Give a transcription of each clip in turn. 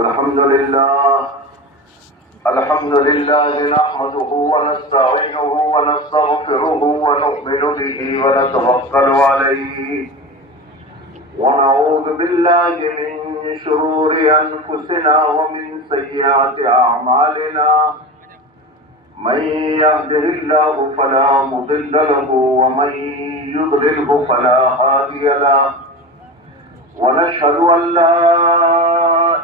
الحمد لله نحمده ونستعينه ونستغفره ونؤمن به ونتوكل عليه ونعوذ بالله من شرور أنفسنا ومن سيئات أعمالنا من يهده الله فلا مضل له ومن يضلله فلا هادي له ونشهد أن لا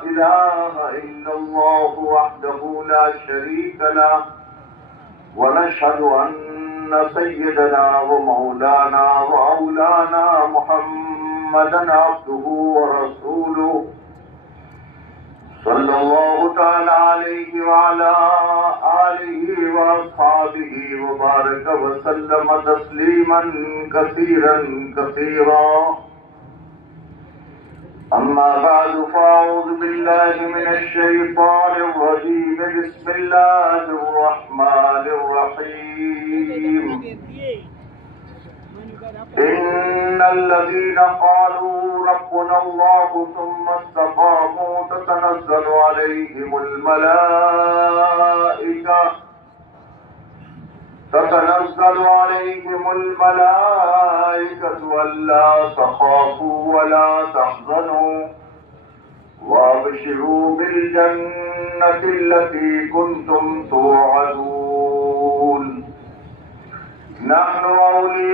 إله إلا الله وحده لا شريك له ونشهد أن سيدنا ومولانا وأولانا محمدا عبده ورسوله صلى الله تعالى عليه وعلى آله وأصحابه وبارك وسلم تسليما كثيرا كثيرا. أما بعد فأعوذ بالله من الشيطان الرجيم. بسم الله الرحمن الرحيم. إن الذين قالوا ربنا الله ثم استقاموا تتنزل عليهم الملائكة ألا تخافوا ولا تحزنوا وابشروا بالجنة التي كنتم توعدون. نحن أولياؤكم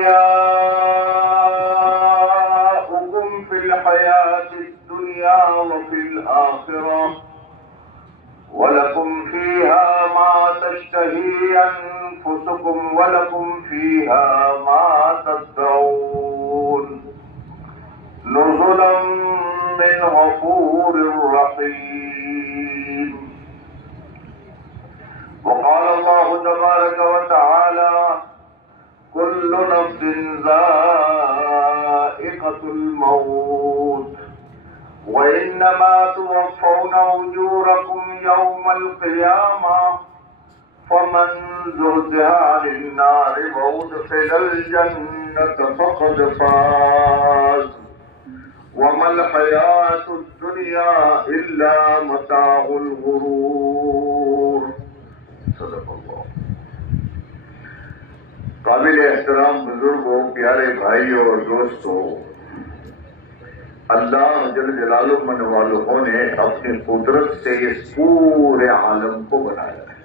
في الحياة الدنيا وفي الآخرة ولكم فيها ما تشتهي أنفسكم ولكم فيها ما تدعون نزلا من غفور رحيم. وقال الله تبارك وتعالى كل نفس ذائقة الموت وإنما توفون أجوركم يوم القيامة فمن زحزح عن النار وأدخل الجنة فقد فاز وما الحياة الدنيا إلا متاع الغرور. صدق اللہ. قابل احترام بزرگوں، پیارے بھائیوں اور دوستوں، اللہ جل جلالہ من والہ نے اپنی قدرت سے اس پورے عالم کو بنایا ہے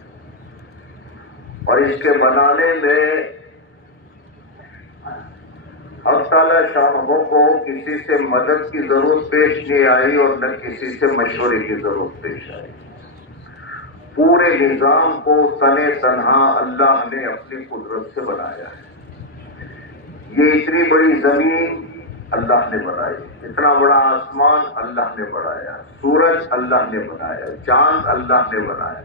اور اس کے بنانے میں اللہ تعالی شانہ کو کسی سے مدد کی ضرورت پیش نہیں آئی اور نہ کسی سے مشورے کی ضرورت پیش آئی. پورے نظام کو تنے تنہا اللہ نے اپنی قدرت سے بنایا ہے. یہ اتنی بڑی زمین اللہ نے بنائی، اتنا بڑا آسمان اللہ نے بنایا، سورج اللہ نے بنایا، چاند اللہ نے بنایا،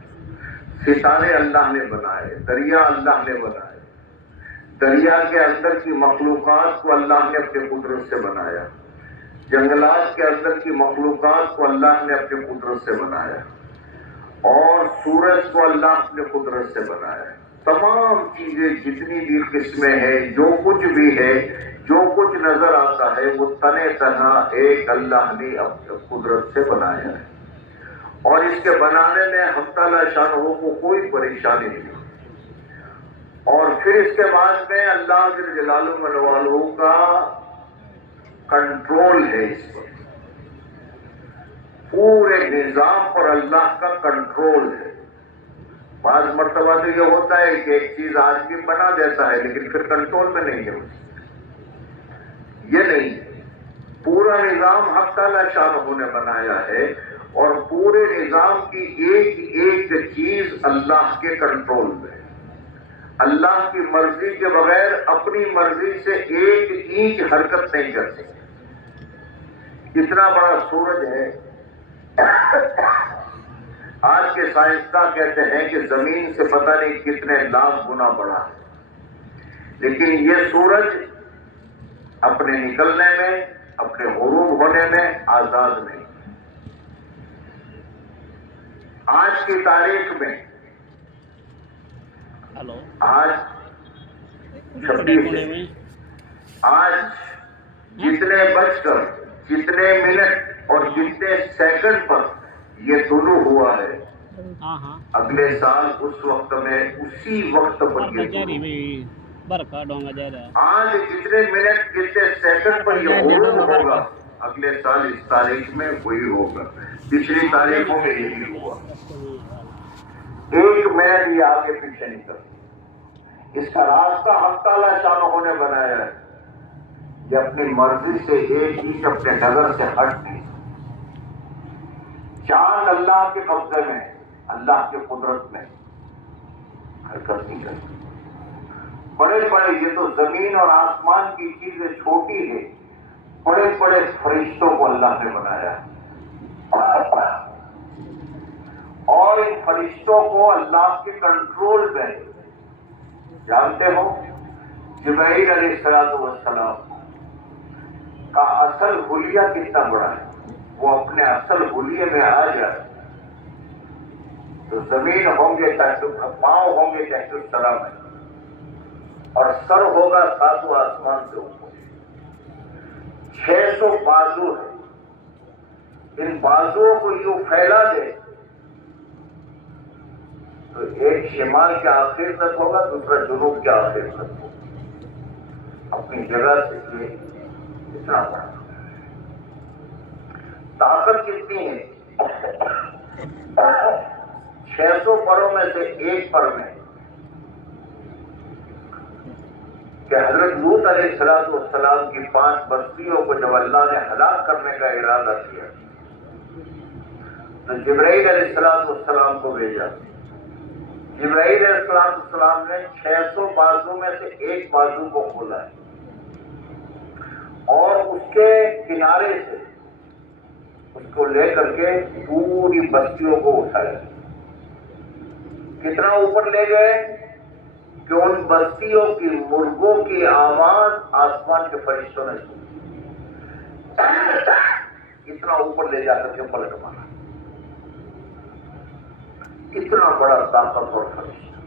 ستارے اللہ نے بنائے، دریا اللہ نے بنائے. دریا کے اندر کی مخلوقات کو اللہ نے اپنی قدرت سے بنایا، جنگلات کے اندر کی مخلوقات کو اللہ نے اپنی قدرت سے بنایا اور سورج کو اللہ اپنے قدرت سے بنایا. تمام چیزیں جتنی بھی قسمیں ہیں، جو کچھ بھی ہے، جو کچھ نظر آتا ہے، وہ تنے تنہا ایک اللہ نے اپنے قدرت سے بنایا ہے اور اس کے بنانے میں ہم تعالی شانہ کو کوئی پریشانی نہیں. اور پھر اس کے بعد میں اللہ جل جلالہ من والہ کا کنٹرول ہے. اس پر پورے نظام پر اللہ کا کنٹرول ہے. بعض مرتبہ تو یہ ہوتا ہے کہ ایک چیز آدمی بنا دیتا ہے لیکن پھر کنٹرول میں نہیں ہے. یہ نہیں، پورا نظام حق تعالی شانہ نے بنایا ہے اور پورے نظام کی ایک ایک چیز اللہ کے کنٹرول میں. اللہ کی مرضی کے بغیر اپنی مرضی سے ایک اینچ حرکت نہیں کر سکتے. اتنا بڑا سورج ہے. آج کے سائنسداں کہتے ہیں کہ زمین سے پتہ نہیں کتنے لاکھ گنا بڑا ہے، لیکن یہ سورج اپنے نکلنے میں، اپنے غروب ہونے میں آزاد نہیں. آج کی تاریخ میں آج 26 آج جتنے بج کر جتنے منٹ اور جتنے سیکنڈ پر یہ طلوع ہوا ہے، ہاں ہاں اگلے سال اس وقت میں اسی وقت پر یہ جاری طلوع۔ بھائی برکا ڈونگا جا رہا آج جتنے منٹ جتنے سیکنڈ پر یہ غروب ہوگا اگلے سال اس تاریخ میں وہی ہوگا، پچھلی تاریخوں میں یہی ہوا۔ ایک منٹ یہ آگے پیچھے نہیں کرتا۔ اس کا راستہ حق تعالیٰ شانہ نے بنایا ہے، یہ اپنی مرضی سے ایک انچ اپنے ڈگر سے ہٹ نہیں۔ چاند اللہ کے قبضے میں، اللہ کی قدرت میں حرکت نہیں کرتی۔ بڑے بڑے، یہ تو زمین اور آسمان کی چیزیں چھوٹی ہے، بڑے بڑے فرشتوں کو اللہ نے بنایا ہے، اور ان فرشتوں کو اللہ کے کنٹرول میں جانتے ہو۔ جبرائیل علیہ السلام کا اصل حلیہ کتنا بڑا ہے، وہ اپنے اصل حلیے میں آ جائے تو زمین ہوں گے پاؤں ہوں گے تحت السلام میں، اور سر ہوگا ساتوں آسمان سے اوپر۔ 600 بازو ہے، ان بازوؤں کو یوں پھیلا دے تو ایک شمال کے آخر تک ہوگا، دوسرا جنوب کے آخر تک ہوگا، اپنی جگہ سے۔ یہ اتنا بڑا طاقت کتنی ہے؟ 600 پروں میں سے ایک پر میں کہ حضرت لوط علیہ السلام کی 5 بستیوں کو جب اللہ نے ہلاک کرنے کا ارادہ کیا تو جبرائیل علیہ السلام کو بھیجا۔ جبرائیل علیہ السلام نے 600 بازو میں سے ایک بازو کو کھولا ہے اور اس کے کنارے سے اس کو لے کر کے پوری بستیوں کو اٹھایا۔ کتنا اوپر لے گئے کہ ان بستیوں کی مرغوں کی آواز آسمان کے فرشتوں نے سنی، اتنا اوپر لے جا کر کے پلٹ مارا۔ اتنا بڑا طاقتور فرشتہ،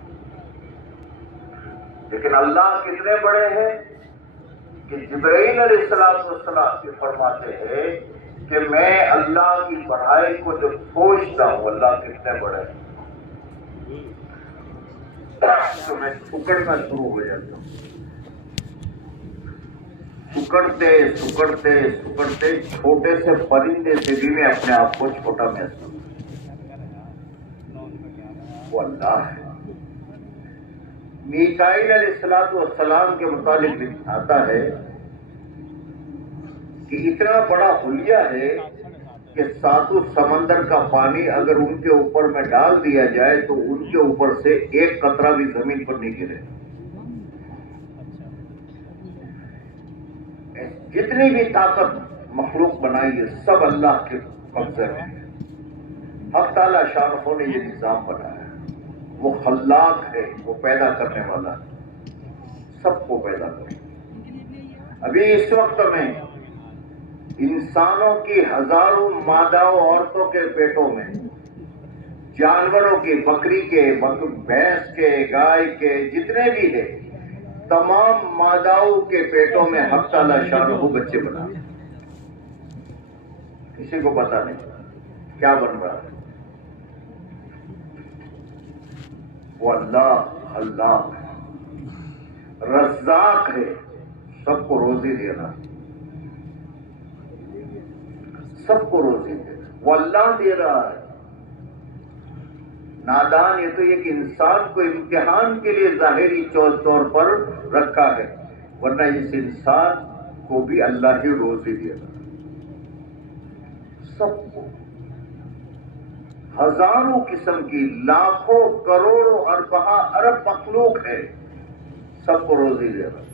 لیکن اللہ کتنے بڑے ہیں کہ جبرائیل علیہ السلام کی فرماتے ہیں کہ میں اللہ کی بڑائی کو جب سوچتا ہوں اللہ کتنے بڑے ہیں تو میں سکڑنا شروع ہو جاتا ہوں۔ سکڑتے سکڑتے سکڑتے چھوٹے سے پرندے سے بھی میں اپنے آپ کو چھوٹا محسوس کرتا ہوں۔ وہ اللہ ہے۔ میکائیل علیہ السلام کے متعلق آتا ہے کہ اتنا بڑا حلیہ ہے کہ 7 سمندر کا پانی اگر ان کے اوپر میں ڈال دیا جائے تو ان کے اوپر سے ایک قطرہ بھی زمین پر نہیں گرے۔ جتنی بھی طاقت مخلوق بنائی ہے سب اللہ کے قبضے میں ہے۔ حق تعالیٰ شانہ نے یہ نظام بنایا ہے، وہ خلاق ہے، وہ پیدا کرنے والا ہے، سب کو پیدا کرے۔ ابھی اس وقت میں انسانوں کی ہزاروں مادہ عورتوں کے پیٹوں میں، جانوروں کے، بکری کے، بھینس کے، گائے کے، جتنے بھی ہیں تمام ماداؤں کے پیٹوں میں حق تعالیٰ شانہ بچے بنا، کسی کو پتا نہیں کیا بن رہا ہے۔ وہ اللہ خلاق ہے، رزاق ہے، سب کو روزی دے رہا ہے، سب کو روزی دے رہا ہے، وہ اللہ دے رہا ہے۔ نادان یہ تو ایک انسان کو امتحان کے لیے ظاہری طور پر رکھا ہے، ورنہ اس انسان کو بھی اللہ ہی روزی دے رہا ہے، سب کو۔ ہزاروں قسم کی، لاکھوں کروڑوں ارب مخلوق ہے، سب کو روزی دے رہا ہے۔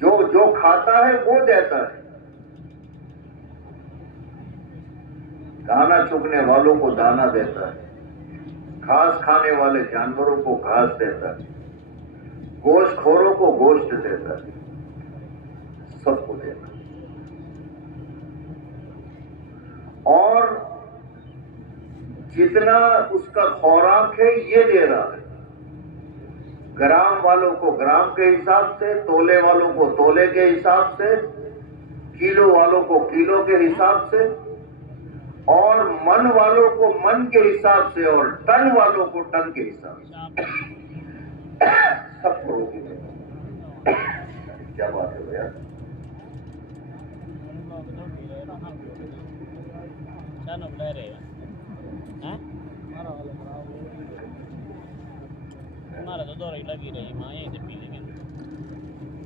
جو کھاتا ہے وہ دیتا ہے، دانا چگنے والوں کو دانا دیتا ہے، گھاس کھانے والے جانوروں کو گھاس دیتا ہے، گوشت خوروں کو گوشت دیتا ہے، سب کو دیتا ہے۔ اور جتنا اس کا خوراک ہے یہ دے رہا ہے، گرام والوں کو گرام کے حساب سے، تولے والوں کو تولے کے حساب سے، کلو والوں کو کلو کے حساب سے، اور من والوں کو من کے حساب سے اور ٹن والوں کو ٹن کے حساب سے سب کرو گے. کیا بات ہے بھیا؟ ہمارا تو دور ہی لگی رہی ماں یہیں سے پی لیں گے.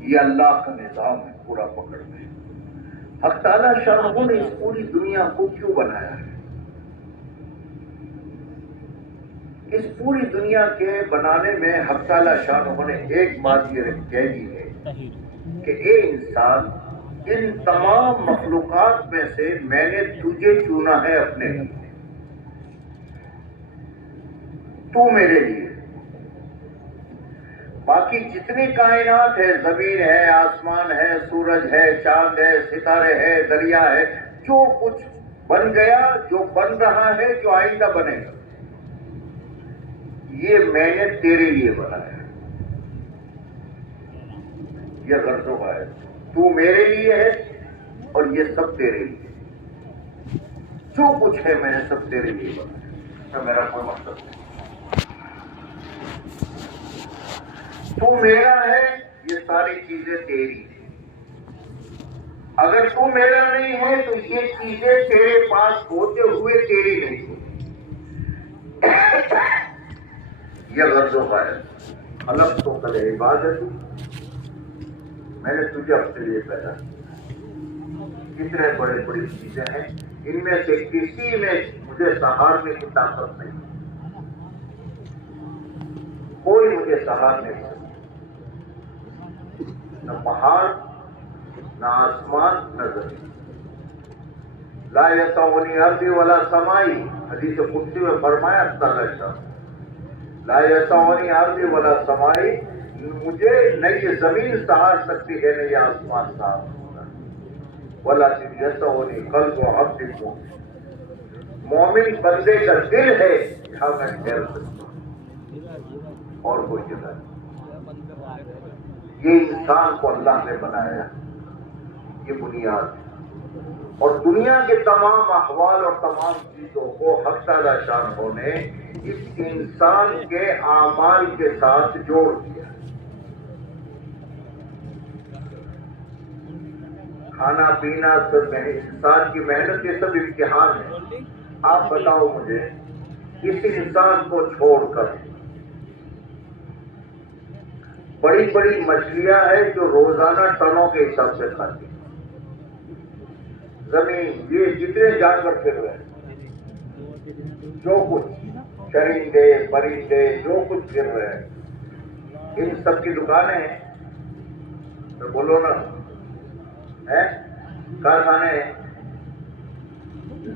یہ اللہ کا نظام ہے، پورا پکڑ میں. حق تعالیٰ شاہ نے اس پوری دنیا کو کیوں بنایا ہے؟ اس پوری دنیا کے بنانے میں حق تعالیٰ شاہ نے ایک بات یہ کہہ دی ہے کہ اے انسان، ان تمام مخلوقات میں سے میں نے تجھے چنا ہے اپنے لیے، تو میرے لیے. باقی جتنی کائنات ہے، زمین ہے، آسمان ہے، سورج ہے، چاند ہے، ستارے ہے، دریا ہے، جو کچھ بن گیا، جو بن رہا ہے، جو آئندہ بنے گا، یہ میں نے تیرے لیے بنایا. یہ غرض ہوگا ہے، تو میرے لیے ہے اور یہ سب تیرے لیے. جو کچھ ہے میں نے سب تیرے لیے بنایا. تو میرا کوئی مطلب نہیں. تو میرا ہے، یہ ساری چیزیں تیری ہیں. اگر تو میرا نہیں ہے تو یہ چیزیں تیرے پاس ہوتے ہوئے تیری نہیں ہوتی. یہ غرض و غایت. الگ تو کل عبادت، میں نے تجھے اپنے لیے پیدا کیا. کتنے بڑے بڑی چیزیں ہیں، ان میں سے کسی میں مجھے سہارنے کی طاقت نہیں. کوئی مجھے سہار نہیں سکتا، نہ پہاڑ، نہ آسمان، نہ زمین. لا یسعنی ارضی ولا سمائی، حدیث قدسی میں فرمایا اللہ شاہ، لا یسعنی ارضی ولا سمائی، مجھے نہ یہ زمین سہار سکتی ہے نہ یہ آسمان سہار سکتا ہے. ولکن یسعنی قلب عبد المؤمن، مومن بندے کا دل ہے جہاں میں ٹھہر سکتا ہوں، اور کوئی جگہ نہیں. یہ انسان کو اللہ نے بنایا، یہ بنیاد ہے. اور دنیا کے تمام احوال اور تمام چیزوں کو حق تعالیٰ شان نے اس انسان کے اعمال کے ساتھ جوڑ دیا. کھانا پینا سب انسان کی محنت، یہ سب امتحان ہے. آپ بتاؤ مجھے، اس انسان کو چھوڑ کر بڑی بڑی مچھلیاں ہیں جو روزانہ ٹنوں کے حساب سے کھاتی ہیں. زمین، یہ جتنے جانور پھر رہے ہیں، جو کچھ چرندے پرندے جو کچھ پھر رہے ہیں، ان سب کی دکانیں ہیں. تو بولو نا، کارخانے ہیں،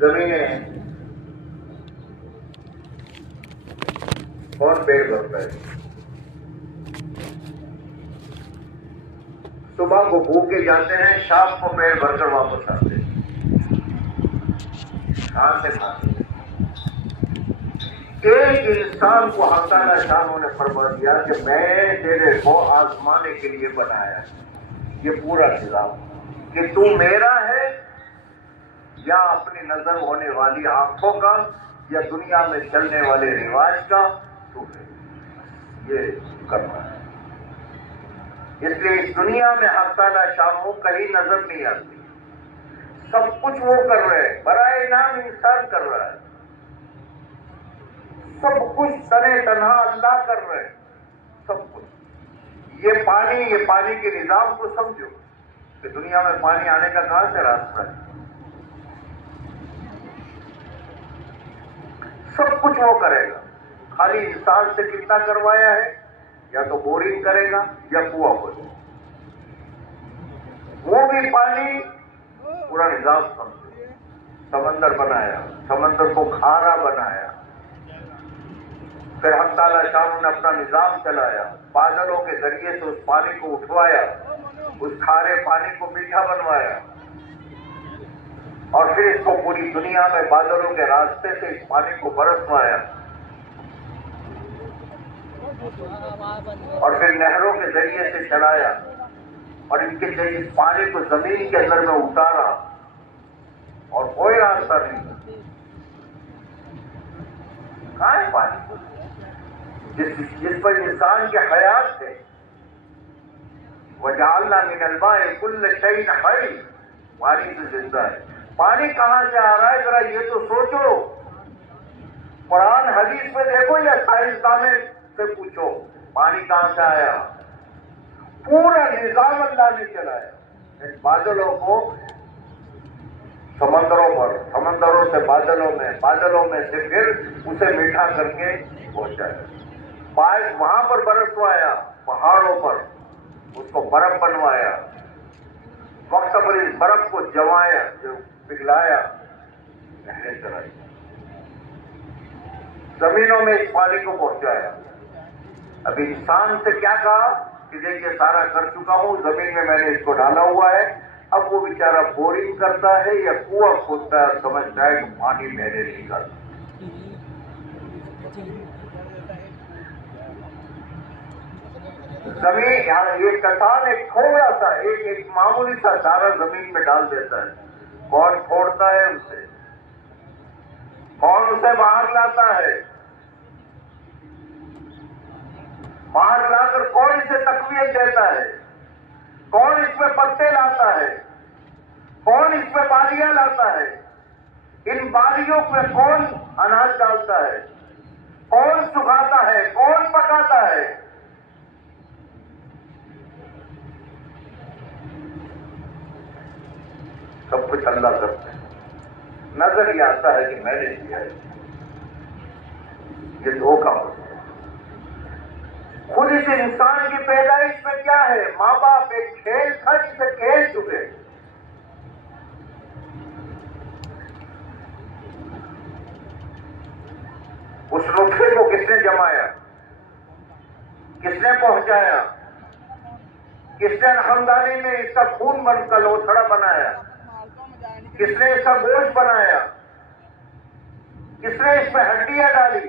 زمینیں ہیں. کون پیڑ بھرتا ہے؟ صبح کو بھوکے جاتے ہیں، شام کو پیڑ بھر کر واپس آتے ہیں. کہاں سے کھاتے ہیں؟ ایک انسان کو حق تعالیٰ شاہ نے فرما دیا کہ میں تیرے کو آزمانے کے لیے بنایا. یہ پورا نظام کہ تو میرا ہے یا اپنی نظر ہونے والی آنکھوں کا یا دنیا میں چلنے والے رواج کا، تو یہ کرنا ہے. اس لیے اس دنیا میں حق تعالیٰ شاہ کہیں نظر نہیں آتی. سب کچھ وہ کر رہے ہیں، برائے نام انسان کر رہا ہے. سب کچھ تنے تنہا اللہ کر رہے ہیں. سب کچھ. یہ پانی کے نظام کو سمجھو کہ دنیا میں پانی آنے کا کہاں سے راستہ ہے. سب کچھ وہ کرے گا. خالی انسان سے کتنا کروایا ہے، یا تو بورنگ کرے گا یا کنواں کھودے گا. وہ بھی پانی پورا نظام سمجھو. سمندر بنایا، سمندر کو کھارا بنایا. پھر حق تعالیٰ شاہ نے اپنا نظام چلایا، بادلوں کے ذریعے سے اس پانی کو اٹھوایا، اس کھارے پانی کو میٹھا بنوایا، اور پھر اس کو پوری دنیا میں بادلوں کے راستے سے اس پانی کو برسوایا، اور پھر نہروں کے ذریعے سے چلایا، اور ان کے اس پانی کو زمین کے اندر میں اتارا، اور کوئی راستہ نہیں. کہاں ہے پانی؟ جس پر انسان کے حیات تھے. وَجَعَلْنَا مِنَ الْمَاءِ كُلَّ شَيْءٍ حَيٍّ. پانی سے زندہ ہے. پانی کہاں سے آ رہا ہے ذرا یہ تو سوچو. قرآن حدیث میں دیکھو یا سائنسدانوں سے پوچھو پانی کہاں سے آیا. پورا نظام اللہ نے چلایا. ان بادلوں کو سمندروں پر، سمندروں سے بادلوں میں، بادلوں میں سے پھر اسے میٹھا کر کے پہنچایا. وہاں پر برسوایا، پہاڑوں پر اس کو برف بنوایا، وقت پر اس برف کو جمایا، جو پگھلایا، نہریں چلائی، زمینوں میں اس پانی کو پہنچایا. اب انسان سے کیا کہا کہ دیکھیے سارا کر چکا ہوں، زمین میں نے اس کو ڈالا ہوا ہے. اب وہ بیچارہ بورنگ کرتا ہے یا کنواں کھودتا ہے اور سمجھتا ہے کہ پانی میرے نہیں کرتا. زمین ایک کسان ایک تھوڑا سا ایک معمولی سا دارا زمین میں ڈال دیتا ہے. کون پھوڑتا ہے اسے؟ کون اسے باہر لاتا ہے؟ باہر لا کر کون اسے تقویت دیتا ہے؟ کون اس میں پتے لاتا ہے؟ کون اس میں بالیاں لاتا ہے؟ ان بالیوں پہ کون اناج ڈالتا ہے؟ کون سکھاتا ہے؟ کون پکاتا ہے؟ سب کچھ اللہ کرتا ہے. نظر یہ آتا ہے کہ میں نے کیا ہے. یہ دھوکہ ہوتا ہے. خود اس انسان کی پیدائش میں کیا ہے؟ ماں باپ ایک کھیل تھا جسے کھیل چکے. اس نطفے کو کس نے جمایا؟ کس نے پہنچایا؟ کس نے خاندانی میں اس کا خون بن کر لوتھڑا بنایا؟ کس نے اس کا گوشت بنایا؟ کس نے اس میں ہڈیاں ڈالی؟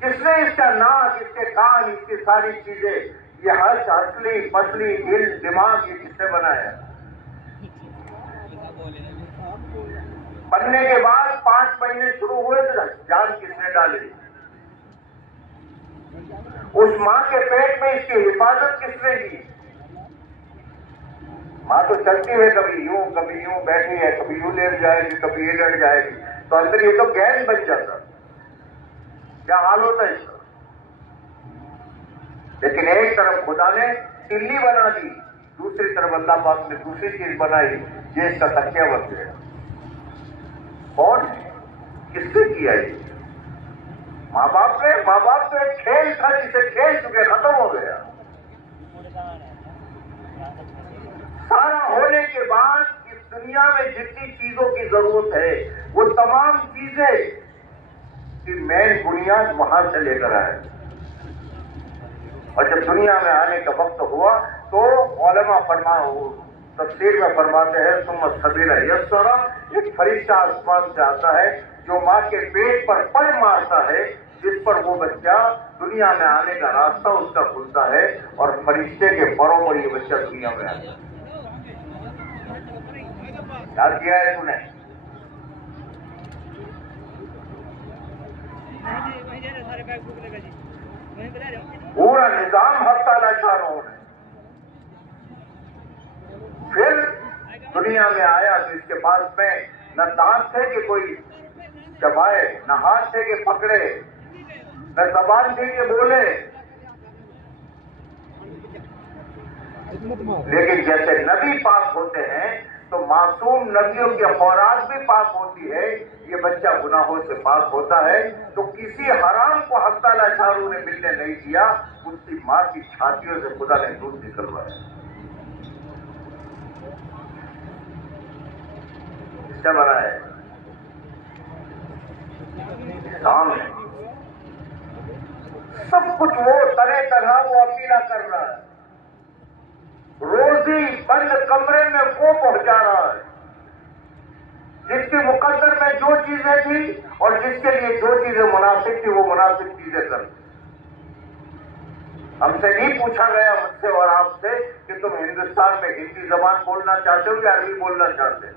کس نے اس کا ناک، اس کے کان، اس کی ساری چیزیں، یہ ہر اصلی پسلی دل دماغ، یہ کس نے بنایا؟ بننے کے بعد 5 مہینے شروع ہوئے تو جان کس نے ڈالی؟ اس ماں کے پیٹ میں اس کی حفاظت کس نے کی؟ ماں تو چلتی ہے، کبھی یوں بیٹھی ہے، کبھی یوں لیٹ جائے گی، کبھی یہ لیٹ جائے گی، تو اندر یہ تو گیس بن جاتا. کیا حال ہوتا ہے اس کا؟ لیکن ایک طرف خدا نے تلی بنا دی، دوسری طرف اللہ پاک نے دوسری چیز بنائی، یہ اس کا تکیہ بن گیا. کون کس نے کیا یہ؟ ماں باپ نے. ماں باپ تو ایک کھیل تھا جسے کھیل چکے، ختم ہو گیا. سارا ہونے کے بعد اس دنیا میں جتنی چیزوں کی ضرورت ہے وہ تمام چیزیں کی مین بنیاد وہاں سے لے کر آئے. اور جب دنیا میں آنے کا وقت ہوا تو علماء تفسیر میں فرماتے ہیں ثم السبیل یسرا، ایک فرشتہ آسمان سے آتا ہے جو ماں کے پیٹ پر پڑ مارتا ہے، جس پر وہ بچہ دنیا میں آنے کا راستہ اس کا کھلتا ہے، اور فرشتے کے پروں پر یہ بچہ دنیا میں آتا ہے. کیا کیا ہے تو نے؟ پورا نظام حق تعالیٰ شانہ ہے. پھر دنیا میں آیا تو اس کے پاس میں نہ دانت تھے کہ کوئی چبائے، نہ ہاتھ تھے کہ پکڑے، نہ زبان تھی کہ بولے. لیکن جیسے نبی پاک ہوتے ہیں تو معصوم نبیوں کی خوراک بھی پاک ہوتی ہے. یہ بچہ گناہوں سے پاک ہوتا ہے تو کسی حرام کو حق تعالیٰ شاہرو نے ملنے نہیں دیا. اس کی ماں کی چھاتیوں سے خدا نے دودھ نکلوایا. اس سے بنا ہے سامنے سب کچھ وہ طرح طرح وہ اکیلا کر رہا ہے. روزی بند کمرے میں وہ پہنچا رہا ہے جس کے مقدر میں جو چیزیں تھی اور جس کے لیے جو چیزیں مناسب تھی وہ مناسب چیزیں کر. ہم سے نہیں پوچھا گیا مجھ سے اور آپ سے کہ تم ہندوستان میں ہندی زبان بولنا چاہتے ہو یا عربی بولنا چاہتے ہو.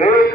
1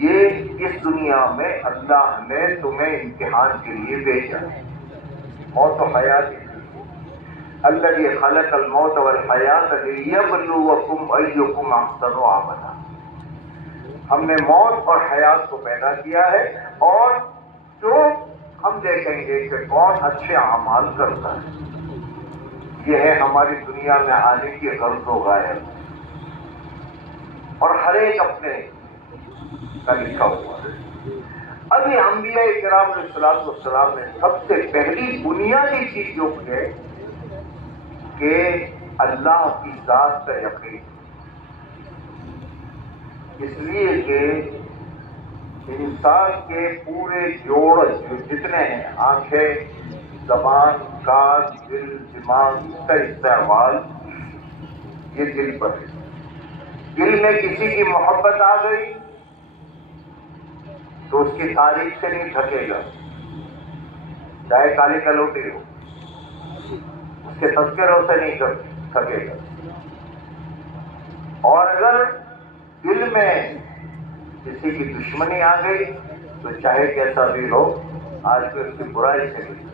یہ اس دنیا میں اللہ نے تمہیں امتحان کے لیے بھیجا ہے، موت و حیات الذی خلق الموت والحیات لیبلوکم ایکم احسن عملا۔ ہم نے موت اور حیات کو پیدا کیا ہے اور جو ہم دیکھیں گے کہ کون اچھے اعمال کرتا ہے۔ یہ ہے ہماری دنیا میں آنے کی غرض و غایت، اور ہر ایک اپنے کا لکھا ہوا ہے۔ ابھی انبیاء کرام علیہ الصلوۃ والسلام نے سب سے پہلی بنیادی چیز جو ہے کہ اللہ کی ذات کا یقین، اس لیے کہ انسان کے پورے جوڑ جو جتنے ہیں، آنکھیں، زبان، کان، دل، دماغ، اس کا استعمال یہ دل پر ہے۔ دل میں کسی کی محبت آ گئی تو اس کی تعریف سے نہیں تھکے گا، چاہے کالی کلوٹی ہو، اس کے تذکروں سے نہیں تھکے گا۔ اور اگر دل میں کسی کی دشمنی آ گئی تو چاہے کیسا بھی ہو، آج بھی اس کی برائی سے نہیں۔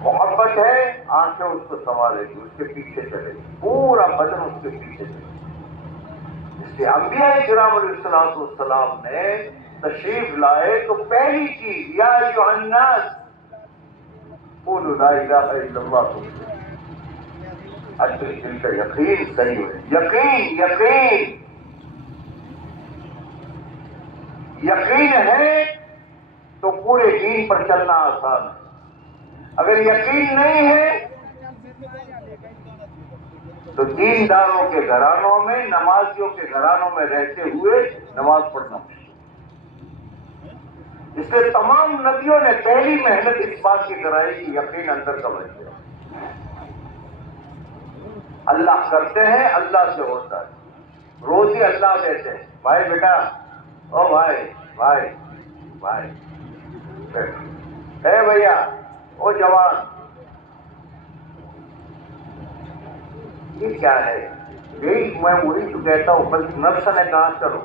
محبت ہے، آنکھیں اس کو سنوارے گی، اس کے پیچھے چلے گی، پورا بدن اس کے پیچھے چلے گی۔ اس لیے انبیاء کرام علیہ الصلوۃ والسلام نے تشریف لائے تو پہلی چیز، یا ایھا الناس قولوا لا الہ الا اللہ، اچھا دل کا یقین صحیح ہے، یقین یقین یقین ہے تو پورے دین پر چلنا آسان ہے۔ اگر یقین نہیں ہے تو دینداروں کے گھرانوں میں، نمازیوں کے گھرانوں میں رہتے ہوئے نماز پڑھنا مشکل۔ اس لیے تمام نبیوں نے پہلی محنت اس بات کی کرائی کہ یقین اندر کا بن جائے۔ اللہ کرتے ہیں، اللہ سے ہوتا ہے، روزی اللہ دیتے ہیں۔ بھائی بیٹا، او بھائی بھائی بھائی، اے بھیا، او جوان، یہ کیا ہے؟ یہی میں وہی تو کہتا ہوں، بس نفس نے کہا کرو۔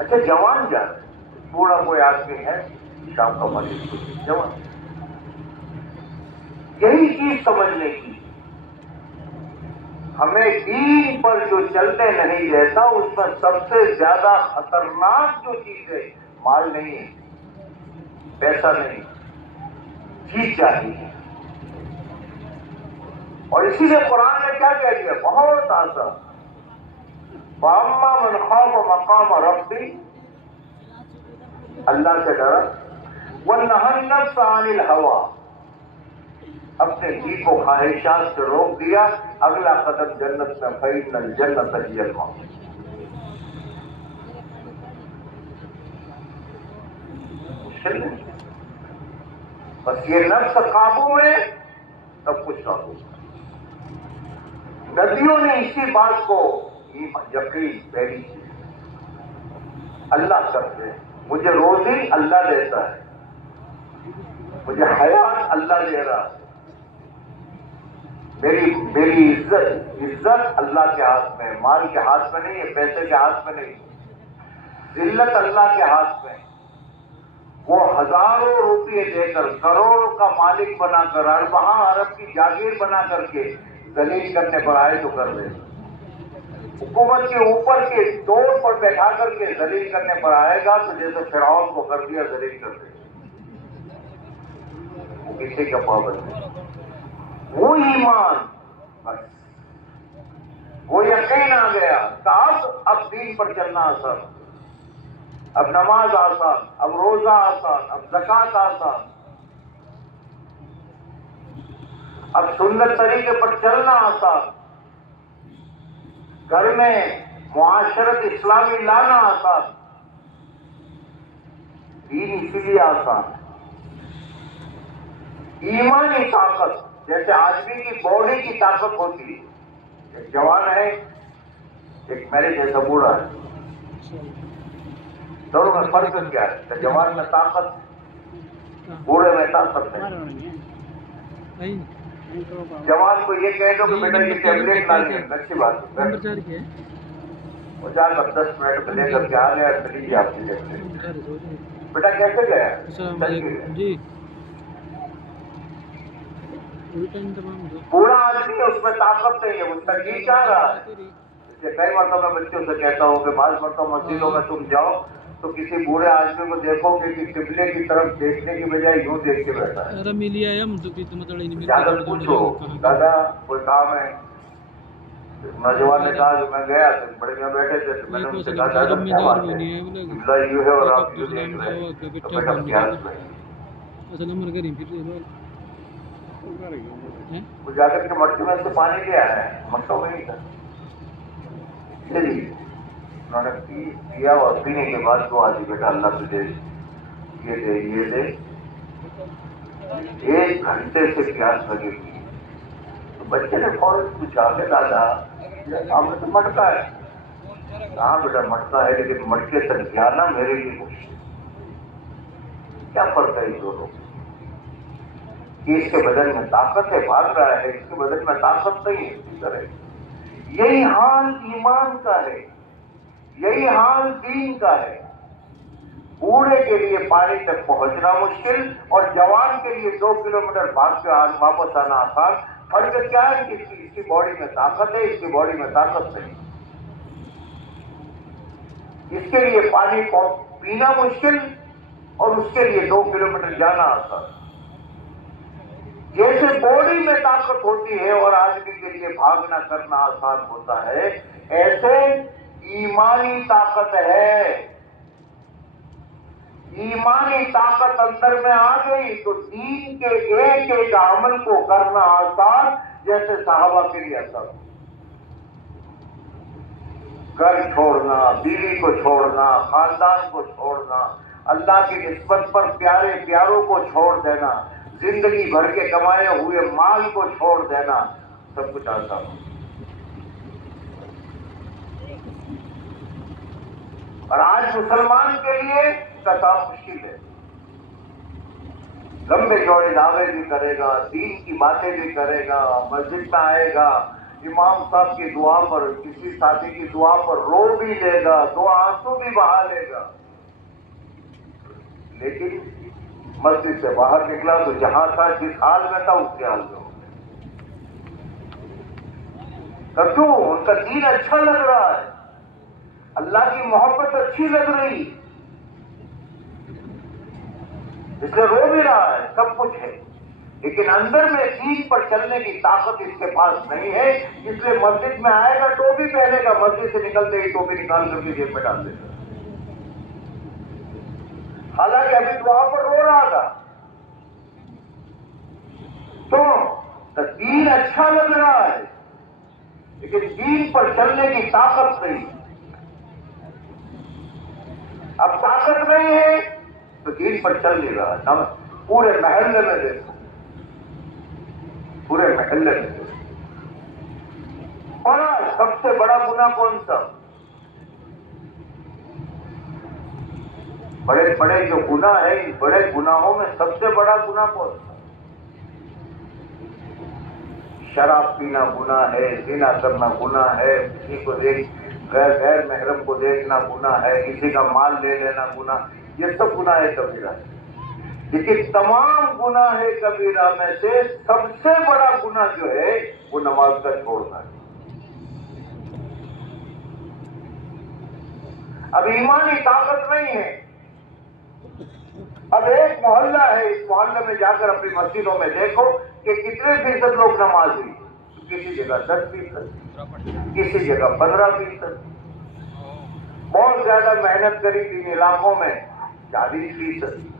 اچھا جوان جا رہا ہے، بوڑھا کوئی آدمی ہے، شام کا مالک جوان، یہی چیز سمجھنے کی۔ ہمیں دین پر جو چلتے نہیں رہتا، اس میں سب سے زیادہ خطرناک جو چیز ہے، مال نہیں ہے، پیسہ نہیں، چیز چاہیے۔ اور اسی لیے قرآن نے کیا کہہ دیا، بہت آسان، وَأَمَّا مَنْ خَافَ مَقَامَ رَبِّهِ، اللہ سے ڈرا، وَنَهَى النَّفْسَ عَنِ الْهَوَىٰ، اپنے جی کو خواہشات سے روک دیا، اگلا قدم جنت میں، فَإِنَّ الْجَنَّةَ هِيَ الْمَأْوَىٰ۔ بس یہ نفس قابو میں، سب کچھ قابو میں۔ نبیوں نے اسی بات کو یقین پہلی چیز، اللہ کرتے ہیں، مجھے روزی اللہ دیتا ہے، مجھے حیات اللہ دے رہا ہے، میری عزت اللہ کے ہاتھ میں ہے، مال کے ہاتھ میں نہیں ہے، پیسے کے ہاتھ میں نہیں، ذلت اللہ کے ہاتھ میں۔ وہ ہزاروں روپئے دے کر، کروڑوں کا مالک بنا کر، ارباں ارب کی جاگیر بنا کر کے ذلیل کرنے پر آئے تو کر دے، حکومت کے اوپر کے دوڑ پر بیٹھا کر کے ذلیل کرنے پر آئے گا تو جیسے فرعون کو کر دیا ذلیل کر دے، وہ کسی کا پابند نہیں۔ وہ ایمان، بس وہ یقین آ گیا کہ اب دین پر چلنا آسان، اب نماز آسان، اب روزہ آسان، اب زکوٰۃ آسان، اب سنت طریقے پر چلنا آسان، گھر میں معاشرت اسلامی لانا آسان، دین اسی لیے آسان ہے۔ ایمانی طاقت، جیسے آدمی کی باڈی کی طاقت ہوتی ہے، ایک جوان ہے، ایک میرے جیسا بوڑھا ہے، دونوں میں فرق کیا ہے؟ جوان میں طاقت، بوڑھے میں طاقت ہے۔ جوان کو یہ کہہ دو کہ بیٹا یہ ٹیبلیٹ لا لیں، اچھی بات ہے، وہ جا کر 10 منٹ میں لے کر کے آ گیا. لیجیے آپ کی دیکھتے بیٹا کیسے گیا؟ السلام علیکم جی. پورا آدمی ہے، اس میں طاقت نہیں ہے، اس کا جی چاہ رہا ہے. اس لیے کئی مرتبہ میں بچوں سے کہتا ہوں کہ بعض مرتبہ مسجدوں میں تم جاؤ تو کسی بوڑھے آدمی کو دیکھو گے کہ قبلے کی طرف دیکھنے کی بجائے یوں دیکھ کے بیٹھا ہے. زیادہ پوچھو دادا کوئی کام ہے؟ نوجوان نے کہا کہ میں گیا تو بڑے میں بیٹھے تھے تو میں نے ان سے کہا دادا کیا بات ہے؟ قبلہ یوں ہے اور آپ یوں دیکھ رہے ہیں تو بیٹا پیاس میں وہ جا کر کے مٹی میں سے پانی لے آیا ہے، مٹکوں میں نہیں تھا. چلیے انہوں نے پیا اور پینے کے بعد دعا دی بیٹا اللہ تجھے یہ دے یہ دے. 1 گھنٹے سے پیاس لگی ہوئی. تو بچے نے فوراً پوچھا کہ دادا ہم نے تو مٹکا ہے. کہاں بیٹا مٹکا ہے لیکن مٹکے تک جانا میرے لیے مشکل. کیا فرق ہے دونوں کہ اس کے بدن میں طاقت ہے بھاگ رہا ہے، اس کے بدن میں طاقت نہیں ہے اسی طرح. یہی حال ایمان کا ہے، یہی حال دین کا ہے. بوڑھے کے لیے پانی تک پہنچنا مشکل اور جوان کے لیے 2 کلومیٹر بھاگ کے واپس آنا آسان. فرق کیا ہے کہ اس کی باڈی میں طاقت ہے، اس کی باڈی میں طاقت نہیں. اس کے لیے پانی پینا مشکل اور اس کے لیے 2 کلومیٹر جانا آسان. جیسے باڈی میں طاقت ہوتی ہے اور آدمی کے لیے بھاگنا کرنا آسان ہوتا ہے، ایسے ایمانی طاقت ہے. ایمانی طاقت اندر میں آ گئی تو دین کے ایک ایک عمل کو کرنا آسان جیسے صحابہ کے لیے آسان. گھر چھوڑنا، بیوی کو چھوڑنا، خاندان کو چھوڑنا، اللہ کی نسبت پر پیارے پیاروں کو چھوڑ دینا، زندگی بھر کے کمائے ہوئے مال کو چھوڑ دینا، سب کچھ آسان ہو. اور آج مسلمان کے لیے کا کام مشکل ہے. لمبے چوڑے دعوے بھی کرے گا، دین کی باتیں بھی کرے گا، مسجد میں آئے گا، امام صاحب کی دعا پر، کسی ساتھی کی دعا پر رو بھی لے گا، 2 آنسو بھی بہا لے گا. لیکن مسجد سے باہر نکلا تو جہاں تھا جس حال میں تھا اس کے حال میں ہو گیا. کیوں؟ ان کا دین اچھا لگ رہا ہے، اللہ کی محبت اچھی لگ رہی، اس لیے رو بھی رہا ہے، سب کچھ ہے، لیکن اندر میں دین پر چلنے کی طاقت اس کے پاس نہیں ہے. اس لیے مسجد میں آئے گا ٹوپی پہنے گا، مسجد سے نکلتے ہی ٹوپی نکال کر کے جیب میں ڈال دے گا، حالانکہ ابھی وہاں پر رو رہا تھا. تو دین اچھا لگ رہا ہے لیکن دین پر چلنے کی طاقت نہیں. اب طاقت نہیں ہے تو دین پر چل نہیں رہا. پورے محلے میں دیکھو، پورے محلے میں دیکھو، بڑا سب سے بڑا گناہ کون سا؟ بڑے بڑے جو گناہ ہے، ان بڑے گناہوں میں سب سے بڑا گناہ کون سا؟ شراب پینا گناہ ہے، زنا کرنا گناہ ہے، کسی کو غیر محرم کو دیکھنا گناہ ہے، کسی کا مال لے لینا گناہ. یہ سب گناہ کبیرہ ہے. لیکن تمام گناہ کبیرہ میں سے سب سے بڑا گناہ جو ہے وہ نماز کا چھوڑنا ہے. اب ایمانی طاقت نہیں ہے. اب ایک محلہ ہے، اس محلے میں جا کر اپنی مسجدوں میں دیکھو کہ کتنے فیصد لوگ نمازی. کسی جگہ 10%، کسی جگہ 15%. بہت زیادہ محنت کری ان علاقوں میں 40%.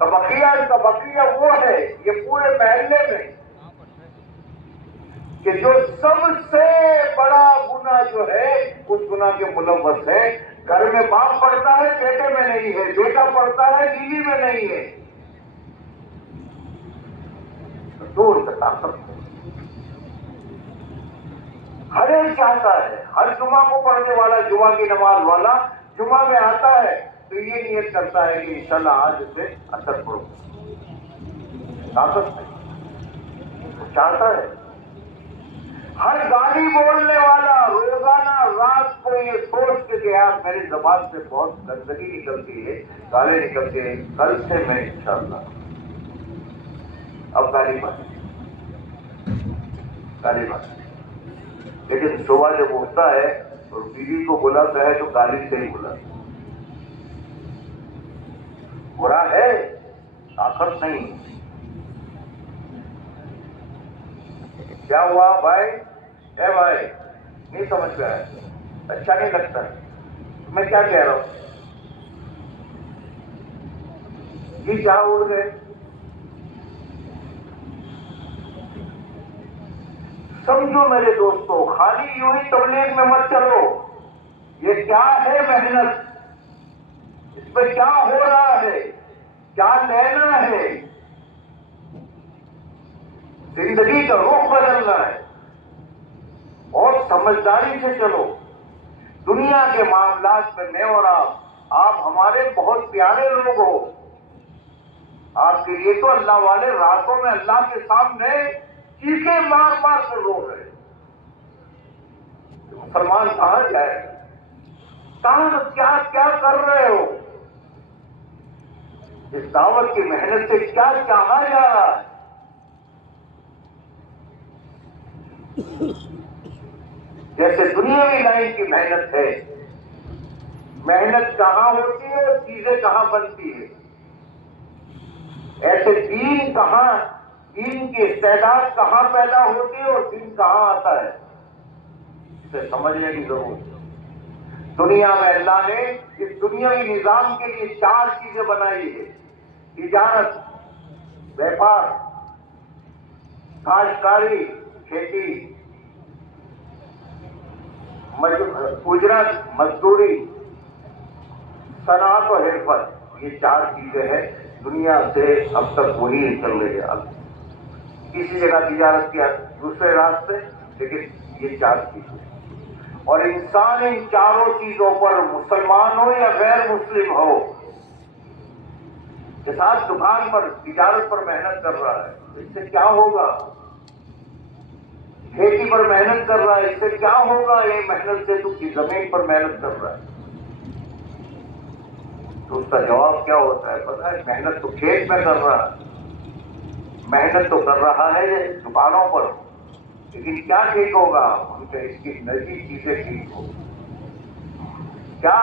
بقیہ وہ ہے یہ پورے محلے میں کہ جو سب سے بڑا گناہ جو ہے اس گناہ کے ملوث ہے. گھر میں باپ پڑھتا ہے، بیٹے میں نہیں ہے، بیٹا پڑھتا ہے، بیوی میں نہیں ہے. دور کا طاقت ہر ایک چاہتا ہے، ہر جمعہ کو پڑھنے والا، جمعہ کی نماز والا جمعہ میں آتا ہے تو یہ نیت کرتا ہے کہ انشاءاللہ آج سے اثر پڑوں. طاقت نہیں، وہ چاہتا ہے. ہر گالی بولنے والا روزانہ رات کو یہ سوچ کے کہ یار میری زبان سے بہت گندگی نکلتی ہے، گالیں نکلتی ہیں، کل سے میں انشاءاللہ اب گالی بات، لیکن صبح جب اٹھتا ہے اور بیوی کو بلاتا ہے تو گالی سے ہی بلاتا ہے۔ برا ہے، طاقت نہیں۔ کیا ہوا بھائی؟ اے بھائی نہیں سمجھ گیا، اچھا نہیں لگتا، میں کیا کہہ رہا ہوں؟ یہ کیا اڑ گئے؟ سمجھو میرے دوستو، خالی یوں ہی تبلیغ میں مت چلو، یہ کیا ہے محنت، اس میں کیا ہو رہا ہے، کیا لینا ہے، زندگی کا رخ بدلنا ہے، اور سمجھداری سے چلو۔ دنیا کے معاملات میں میں اور آپ ہمارے بہت پیارے لوگ ہو، آپ کے لیے تو اللہ والے راتوں میں اللہ کے سامنے چیخیں مار مار کر رو رہے۔ مسلمان کہاں جائے، کہاں کیا کر رہے ہو، اس دعوت کی محنت سے کیا چاہا جا رہا ہے؟ جیسے دنیاوی لائن کی محنت ہے، محنت کہاں ہوتی ہے اور چیزیں کہاں بنتی ہے، ایسے دین کہاں، دین کی استعداد کہاں پیدا ہوتی ہے اور دین کہاں آتا ہے، اسے سمجھنے کی ضرورت ہے۔ دنیا میں اللہ نے اس دنیاوی نظام کے لیے 4 چیزیں بنائی ہے: تجارت، بیپار، کاشتکاری، کھیتی، اجرت، مزدوری، صنعت و حرفت۔ یہ 4 چیزیں ہیں، دنیا سے اب تک وہی چل رہی ہے۔ اب کسی جگہ تجارت کیا دوسرے راستے، لیکن یہ 4 چیزیں، اور انسان ان 4 چیزوں پر مسلمان ہو یا غیر مسلم ہو، کے ساتھ دکان پر تجارت پر محنت کر رہا ہے، اس سے کیا ہوگا؟ کھیتی پر محنت کر رہا ہے، اس سے کیا ہوگا؟ یہ محنت سے تو کی زمین پر محنت کر رہا ہے، تو اس کا جواب کیا ہوتا ہے پتہ ہے؟ محنت تو کھیت میں کر رہا ہے، محنت تو کر رہا ہے دکانوں پر، لیکن کیا ٹھیک ہوگا؟ ان کے اس کی نجی چیزیں ٹھیک ہو کیا؟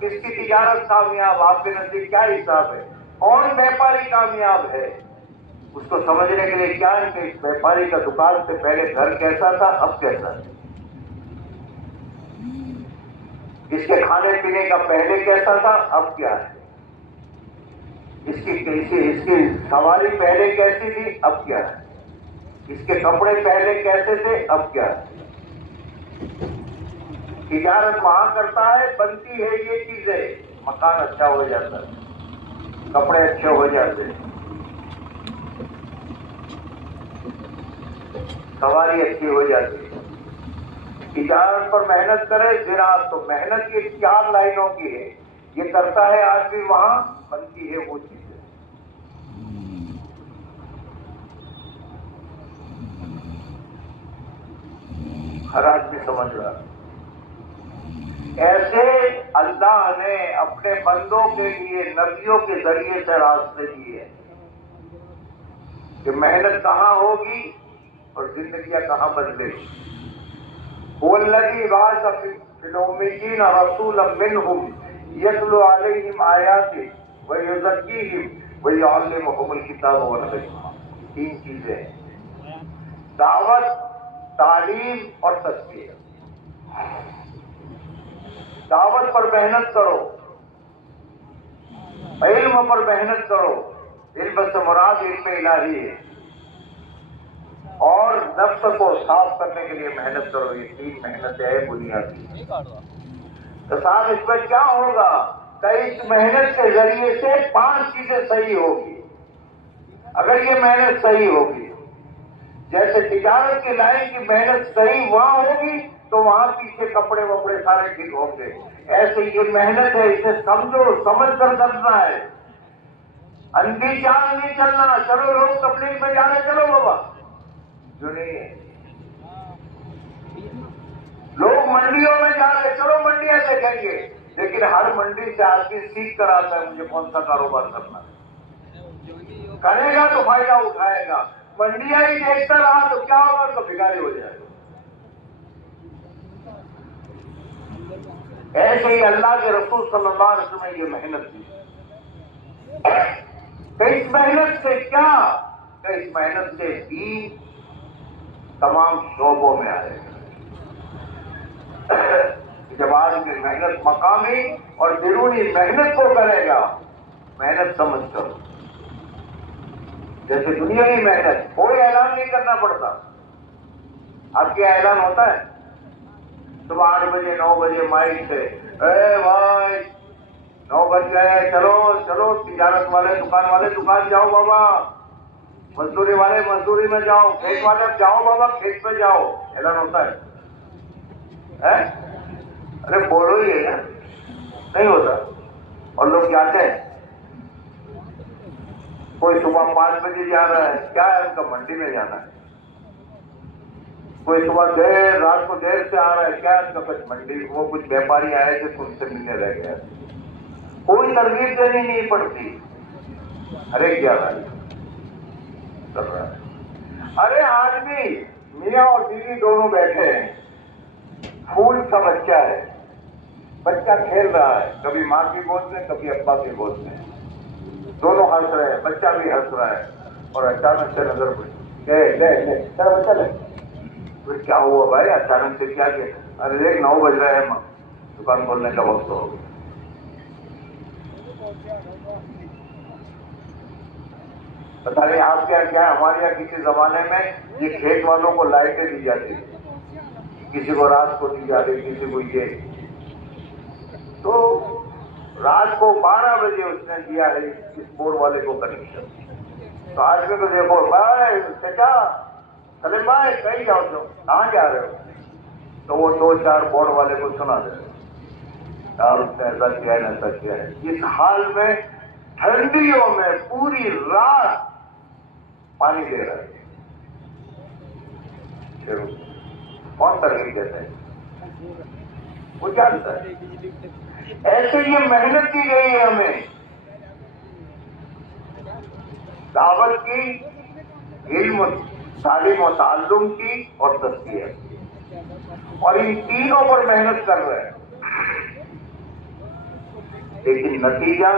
کس کی تجارت کامیاب؟ آپ کے نزدیک کیا حساب ہے؟ کون بیپاری کامیاب ہے؟ اس کو سمجھنے کے لیے کیا ہے کہ اس بیپاری کا دکان سے پہلے گھر کیسا تھا، اب کیسا ہے، اس کے کھانے پینے کا پہلے کیسا تھا، اب کیا ہے، اس کی سواری پہلے کیسی تھی، اب کیا ہے، اس کے کپڑے پہلے کیسے تھے، اب کیا ہے۔ تجارت وہاں کرتا ہے، بنتی ہے یہ چیزیں، مکان اچھا ہو جاتا ہے، کپڑے اچھے ہو جاتے ہیں، سواری اچھی ہو جاتی ہے۔ تجارت پر محنت کرے، زراعت تو محنت یہ 4 لائنوں کی ہے، یہ کرتا ہے آدمی، وہاں بنتی ہے وہ چیزیں۔ ہر آدمی سمجھ رہا ہے۔ ایسے اللہ نے اپنے بندوں کے لیے نبیوں کے ذریعے سے راستے دیے کہ محنت کہاں ہوگی اور زندگیاں کہاں بدلے گی۔ وَالَّذِي بَعَثَ فِي الْأُمِّيِّينَ رَسُولًا مِّنْهُمْ يَتْلُو عَلَيْهِمْ آيَاتِهِ وَيُزَكِّيهِمْ وَيُعَلِّمُهُمُ الْكِتَابَ وَالْحِكْمَةَ۔ 3 چیزیں ہیں: دعوت، تعلیم اور تزکیہ۔ دعوت پر محنت کرو، علم پر محنت کرو، علم سے مراد علم الہی ہے، اور نفس کو صاف کرنے کے لیے محنت کرو۔ یہ 3 محنتیں ہیں بنیادی۔ تو صاحب اس میں کیا ہوگا کہ اس محنت کے ذریعے سے 5 چیزیں صحیح ہوگی۔ اگر یہ محنت صحیح ہوگی، جیسے تجارت کی لائن کی محنت صحیح وہاں ہوگی تو وہاں پیچھے کپڑے وپڑے سارے ٹھیک ہوں گے۔ ایسے یہ محنت ہے، اسے سمجھو، سمجھ کر کرنا ہے، اندھی چال نہیں چلنا۔ چلو لوگ تبلیغ میں جانے چلو بابا، جو نہیں ہے منڈیوں میں جا رہے، چلو منڈیاں دیکھیں گے، لیکن ہر منڈی سے آدمی سیکھ کر آتا ہے مجھے کون سا کاروبار کرنا ہے، کرے گا تو فائدہ اٹھائے گا، منڈیاں ہی دیکھتا رہا تو کیا ہوگا، تو بھکاری ہو جائے گا۔ ایسے ہی اللہ کے رسول صلی اللہ علیہ وسلم نے یہ محنت کی، کہ اس محنت سے کیا، کہ اس محنت سے دین تمام شعبوں میں آئے گا۔ جب آدمی محنت مقامی اور بیرونی محنت کو کرے گا، محنت سمجھ کر، جیسے دنیاوی محنت کوئی اعلان نہیں کرنا پڑتا، اب کیا اعلان ہوتا ہے صبح 8 بجے 9 بجے مائک سے، اے بھائی 9 بج گئے، چلو چلو، تجارت والے دکان والے دکان جاؤ بابا، مزدوری والے مزدوری میں جاؤ، کھیت والے جاؤ بابا کھیت میں جاؤ، اعلان ہوتا ہے؟ ارے بولو ہی ہے نا، نہیں ہوتا۔ اور لوگ جاتے ہیں، کوئی صبح 5 بجے جا رہا ہے، کیا ہے ان کا منڈی میں جانا ہے، کوئی صبح دیر رات کو دیر سے آ رہا ہے، کیا ہے ان کا کچھ منڈی، وہ کچھ بیپاری آئے تھے ان سے ملنے رہ گیا، کوئی ترغیب دینی نہیں پڑتی، ارے کیا بھائی کر رہا ہے۔ ارے آدمی میاں اور بیوی دونوں بیٹھے ہیں، پھول کا بچہ ہے، بچہ کھیل رہا ہے، کبھی ماں کی گود میں کبھی ابا کی گود میں، دونوں ہنس رہے ہیں، بچہ بھی ہنس رہا ہے، اور اچانک سے نظر پڑی، تیرا بچہ لے، کیا ہوا بھائی اچانک سے کیا کیا؟ ارے دیکھ 9 بج رہا ہے، دکان کھولنے کا وقت ہو گیا۔ پتا نہیں آپ کیا کیا ہے، ہمارے یہاں کسی زمانے میں یہ کھیت والوں کو لائٹیں دی جاتی، کسی کو رات کو دی جاتی، کسی کو یہ، تو رات کو 12 بجے اس نے دیا ہے اس بور والے کو کنیکشن، تو آج میں تو دیکھو بھائی چچا سلیم بھائی کہیں جاؤ، کہاں جا رہے ہو، تو وہ 2-4 بور والے کو سنا دے یار اس نے ایسا کیا ہے ایسا کیا ہے۔ اس حال میں ٹھنڈیوں میں پوری رات پانی دے رہا ہے، کون ترغیب دیتا ہے؟ وہ جانتا ہے۔ ایسے یہ محنت کی گئی ہے ہمیں، دعوت کی، علم تعلیم و تعلم کی اور تزکیہ کی، اور ان تینوں پر محنت کر رہے ہیں، لیکن نتیجہ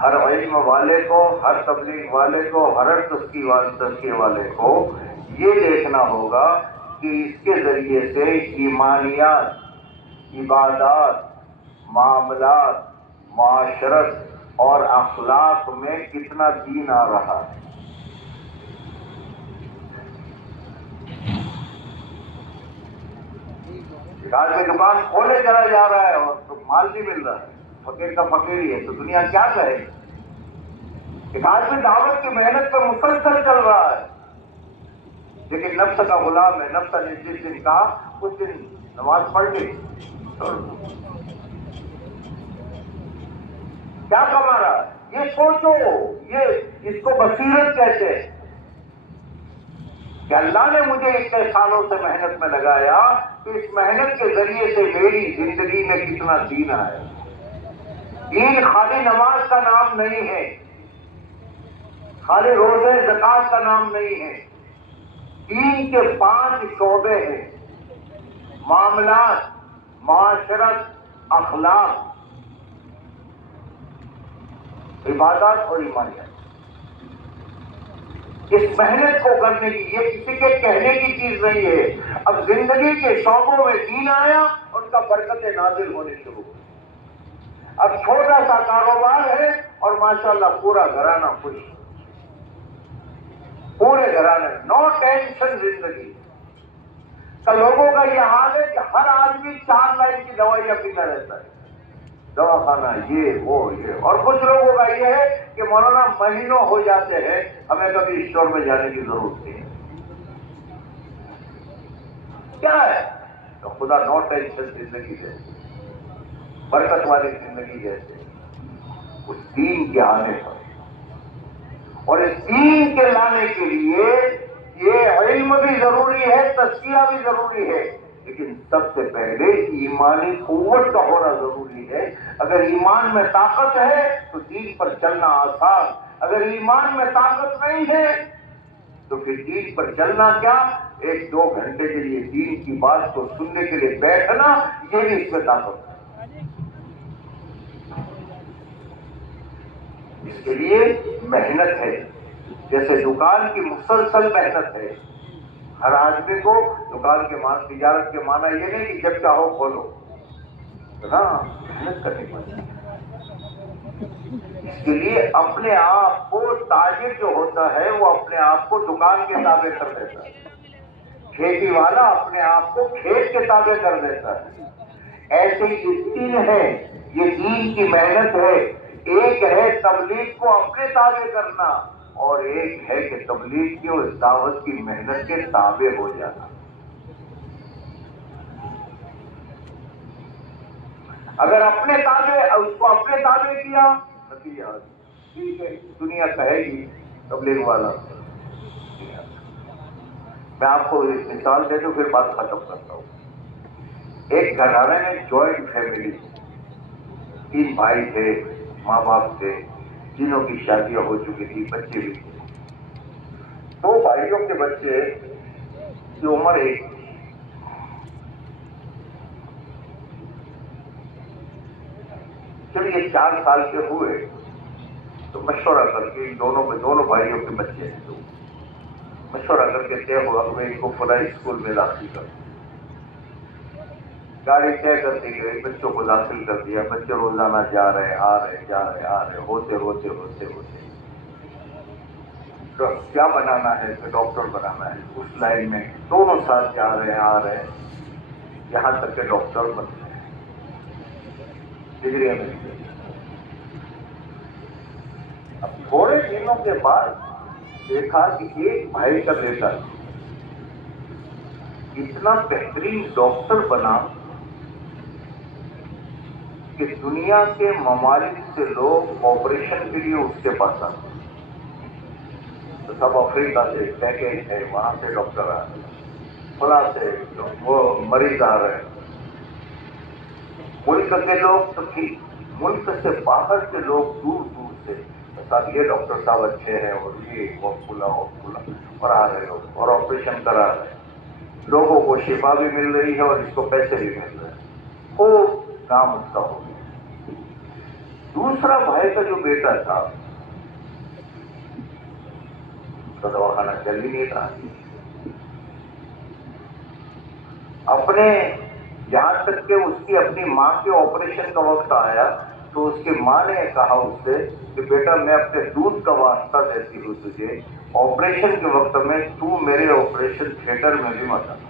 ہر علم والے کو، ہر تبلیغ والے کو، ہر تزکیہ والے کو یہ دیکھنا ہوگا کہ اس کے ذریعے سے ایمانیات، عبادات، معاملات، معاشرت اور اخلاق میں کتنا دین آ رہا ہے۔ آدمی دکان کھولے چلا جا رہا ہے اور تو مال نہیں مل رہا ہے، فقیر کا فقیر ہی ہے، تو دنیا کیا کہے؟ ایک آدمی دعوت کی محنت پہ مسلسل چل رہا ہے، لیکن نفس کا غلام ہے، نفس نے جس دن کہا اس دن نماز پڑھ لی، کیا کما رہا ہے؟ یہ سوچو، یہ اس کو بصیرت کہتے ہیں کہ اللہ نے مجھے اتنے سالوں سے محنت میں لگایا کہ اس محنت کے ذریعے سے میری زندگی میں کتنا دین آیا۔ دین خالی نماز کا نام نہیں ہے، خالی روزے زکات کا نام نہیں ہے، دین کے 5 شعبے ہیں: معاملات، معاشرت، اخلاق، عبادات اور ایمانیات۔ اس محنت کو کرنے کی، یہ کسی کے کہنے کی چیز نہیں ہے، اب زندگی کے شعبوں میں دین آیا، ان کا برکتیں نازل ہونے شروع ہوئی۔ اب چھوٹا سا کاروبار ہے اور ماشاءاللہ پورا گھرانہ خوش، پورے گھرانے، نو ٹینشن زندگی کا۔ لوگوں کا یہ حال ہے کہ ہر آدمی 4 لائن کی دوائیاں پیتا رہتا ہے، دوا خانہ یہ وہ یہ، اور کچھ لوگوں کا یہ ہے کہ مولانا مہینوں ہو جاتے ہیں ہمیں کبھی اسٹور میں جانے کی ضرورت نہیں، کیا ہے؟ تو خدا نو ٹینشن زندگی دے، برکت والی زندگی جیسے اس دین کے آنے پر، اور اس دین کے لانے کے لیے یہ علم بھی ضروری ہے، تزکیہ بھی ضروری ہے، لیکن سب سے پہلے ایمانی قوت کا ہونا ضروری ہے. اگر ایمان میں طاقت ہے تو دین پر چلنا آسان، اگر ایمان میں طاقت نہیں ہے تو پھر دین پر چلنا کیا، 1-2 گھنٹے کے لیے دین کی بات کو سننے کے لیے بیٹھنا، یہ بھی اس میں طاقت ہے. اس کے لیے محنت ہے، جیسے دکان کی مسلسل محنت ہے. ہر آدمی کو دکان کے تجارت کے معنی یہ نہیں کہ جب چاہو کھولو، نا، محنت کرنی پڑتی ہے. اس کے لیے اپنے آپ کو تاجر جو ہوتا ہے وہ اپنے آپ کو دکان کے تابع کر دیتا ہے، کھیتی والا اپنے آپ کو کھیت کے تابع کر دیتا ہے. ایسے ہی دین ہے، یہ دین کی محنت ہے. ایک ہے تبلیغ کو اپنے تابع کرنا، اور ایک ہے کہ تبلیغ کی اور دعوت کی محنت کے تابع ہو جانا. اگر اپنے تابع اس کو اپنے تابع کیا نتیجہ ٹھیک ہے، دنیا کہے گی تبلیغ والا. میں آپ کو ایک مثال دے دوں پھر بات ختم کرتا ہوں. ایک گھرانے میں جوائنٹ فیملی، 3 بھائی تھے، ماں باپ تھے، تینوں کی شادیاں ہو چکی تھی، بچے بھی تھے. 2 بھائیوں کے بچے کی عمر ایک تھی. جب یہ 4 سال کے ہوئے تو مشورہ کر کے دونوں بھائیوں کے بچے ہیں تو مشورہ کر کے طے ہوا کہ ان کو فلاں اسکول میں داخل کر. گاڑی طے کرتی گئی، بچوں کو داخل کر دیا. بچے روزانہ جا رہے آ رہے ہوتے کیا بنانا ہے کہ ڈاکٹر بنانا ہے. اس لائن میں دونوں ساتھ جا رہے آ رہے یہاں تک کہ ڈاکٹر بن گئے، ڈگریاں مل گئی. اب تھوڑے دنوں کے بعد دیکھا کہ ایک بھائی کا بیٹا اتنا بہترین ڈاکٹر بنا کہ دنیا کے ممالک سے لوگ آپریشن کے لیے اس کے پاس آتے. تو سب افریقہ سے پیکیج ہے، وہاں سے ڈاکٹر آ رہے، فلاں سے وہ مریض آ رہے ہیں. ملک کے لوگ تو ٹھیک، ملک سے باہر کے لوگ دور سے ساتھ یہ ڈاکٹر صاحب اچھے ہیں اور یہ کھلا اور آ رہے لوگ اور آپریشن کرا رہے ہیں. لوگوں کو شفا بھی مل رہی ہے اور اس کو پیسے بھی مل رہے ہیں. خوب نام اس کا ہو گیا. دوسرا بھائی کا جو بیٹا تھا اس کا دواخانہ چل ہی نہیں رہا. اپنے یہاں تک کہ اس کی اپنی ماں کے آپریشن کا وقت آیا تو اس کی ماں نے کہا اس سے کہ بیٹا میں اپنے دودھ کا واسطہ دیتی ہوں تجھے، آپریشن کے وقت میں تو میرے آپریشن تھیٹر میں بھی مت آنا.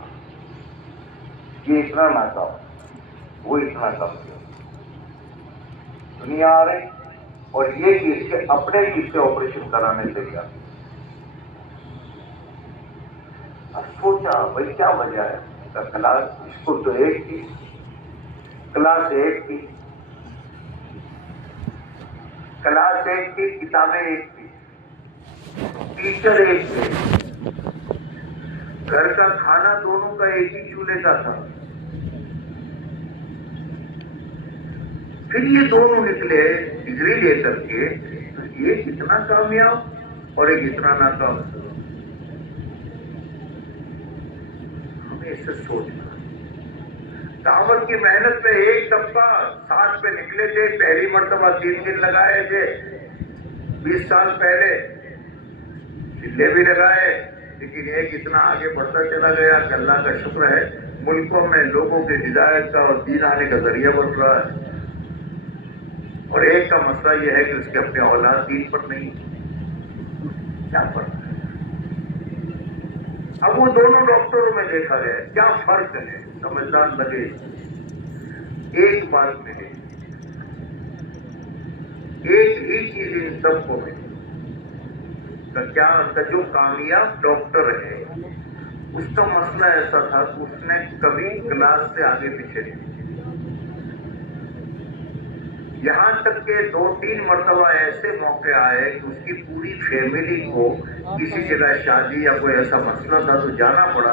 یہ اتنا ناکام، وہ اتنا کم کیا. دنیا آ رہی اور یہ کہ اس کے اپنے بھی اس سے آپریشن کرانے سے گیا. اب سوچا بھائی کیا وجہ ہے. کلاس اسکول تو ایک تھی، کلاس ایک تھی، کتابیں ایک تھی، ٹیچر ایک تھے، گھر کا کھانا دونوں کا ایک ہی چولہے کا تھا. پھر یہ دونوں نکلے ڈگری لے کر کے، تو یہ کتنا کامیاب اور ایک اتنا ناکام. ہمیں اس سے سوچنا. دعوت کی محنت میں ایک دفعہ 7 پہ نکلے تھے، پہلی مرتبہ 3 دن لگائے تھے 20 سال پہلے، چلے بھی لگائے، لیکن ایک اتنا آگے بڑھتا چلا گیا کہ اللہ کا شکر ہے ملکوں میں لوگوں کے ہدایت کا اور دین آنے کا ذریعہ بن رہا ہے. اور ایک کا مسئلہ یہ ہے کہ اس کے اپنے اولاد دین پر نہیں. کیا فرق ہے؟ اب وہ دونوں ڈاکٹروں میں دیکھا گیا کیا فرق ہے، سمجھدار لگے. ایک بات ملے، ایک ہی چیز ان سب کو ملی. کیا جو کامیاب ڈاکٹر ہے اس کا مسئلہ ایسا تھا کہ اس نے کبھی کلاس سے آگے پیچھے نہیں. یہاں تک کہ 2-3 مرتبہ ایسے موقع آئے کہ اس کی پوری فیملی کو کسی جگہ شادی یا کوئی ایسا مسئلہ تھا تو جانا پڑا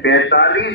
45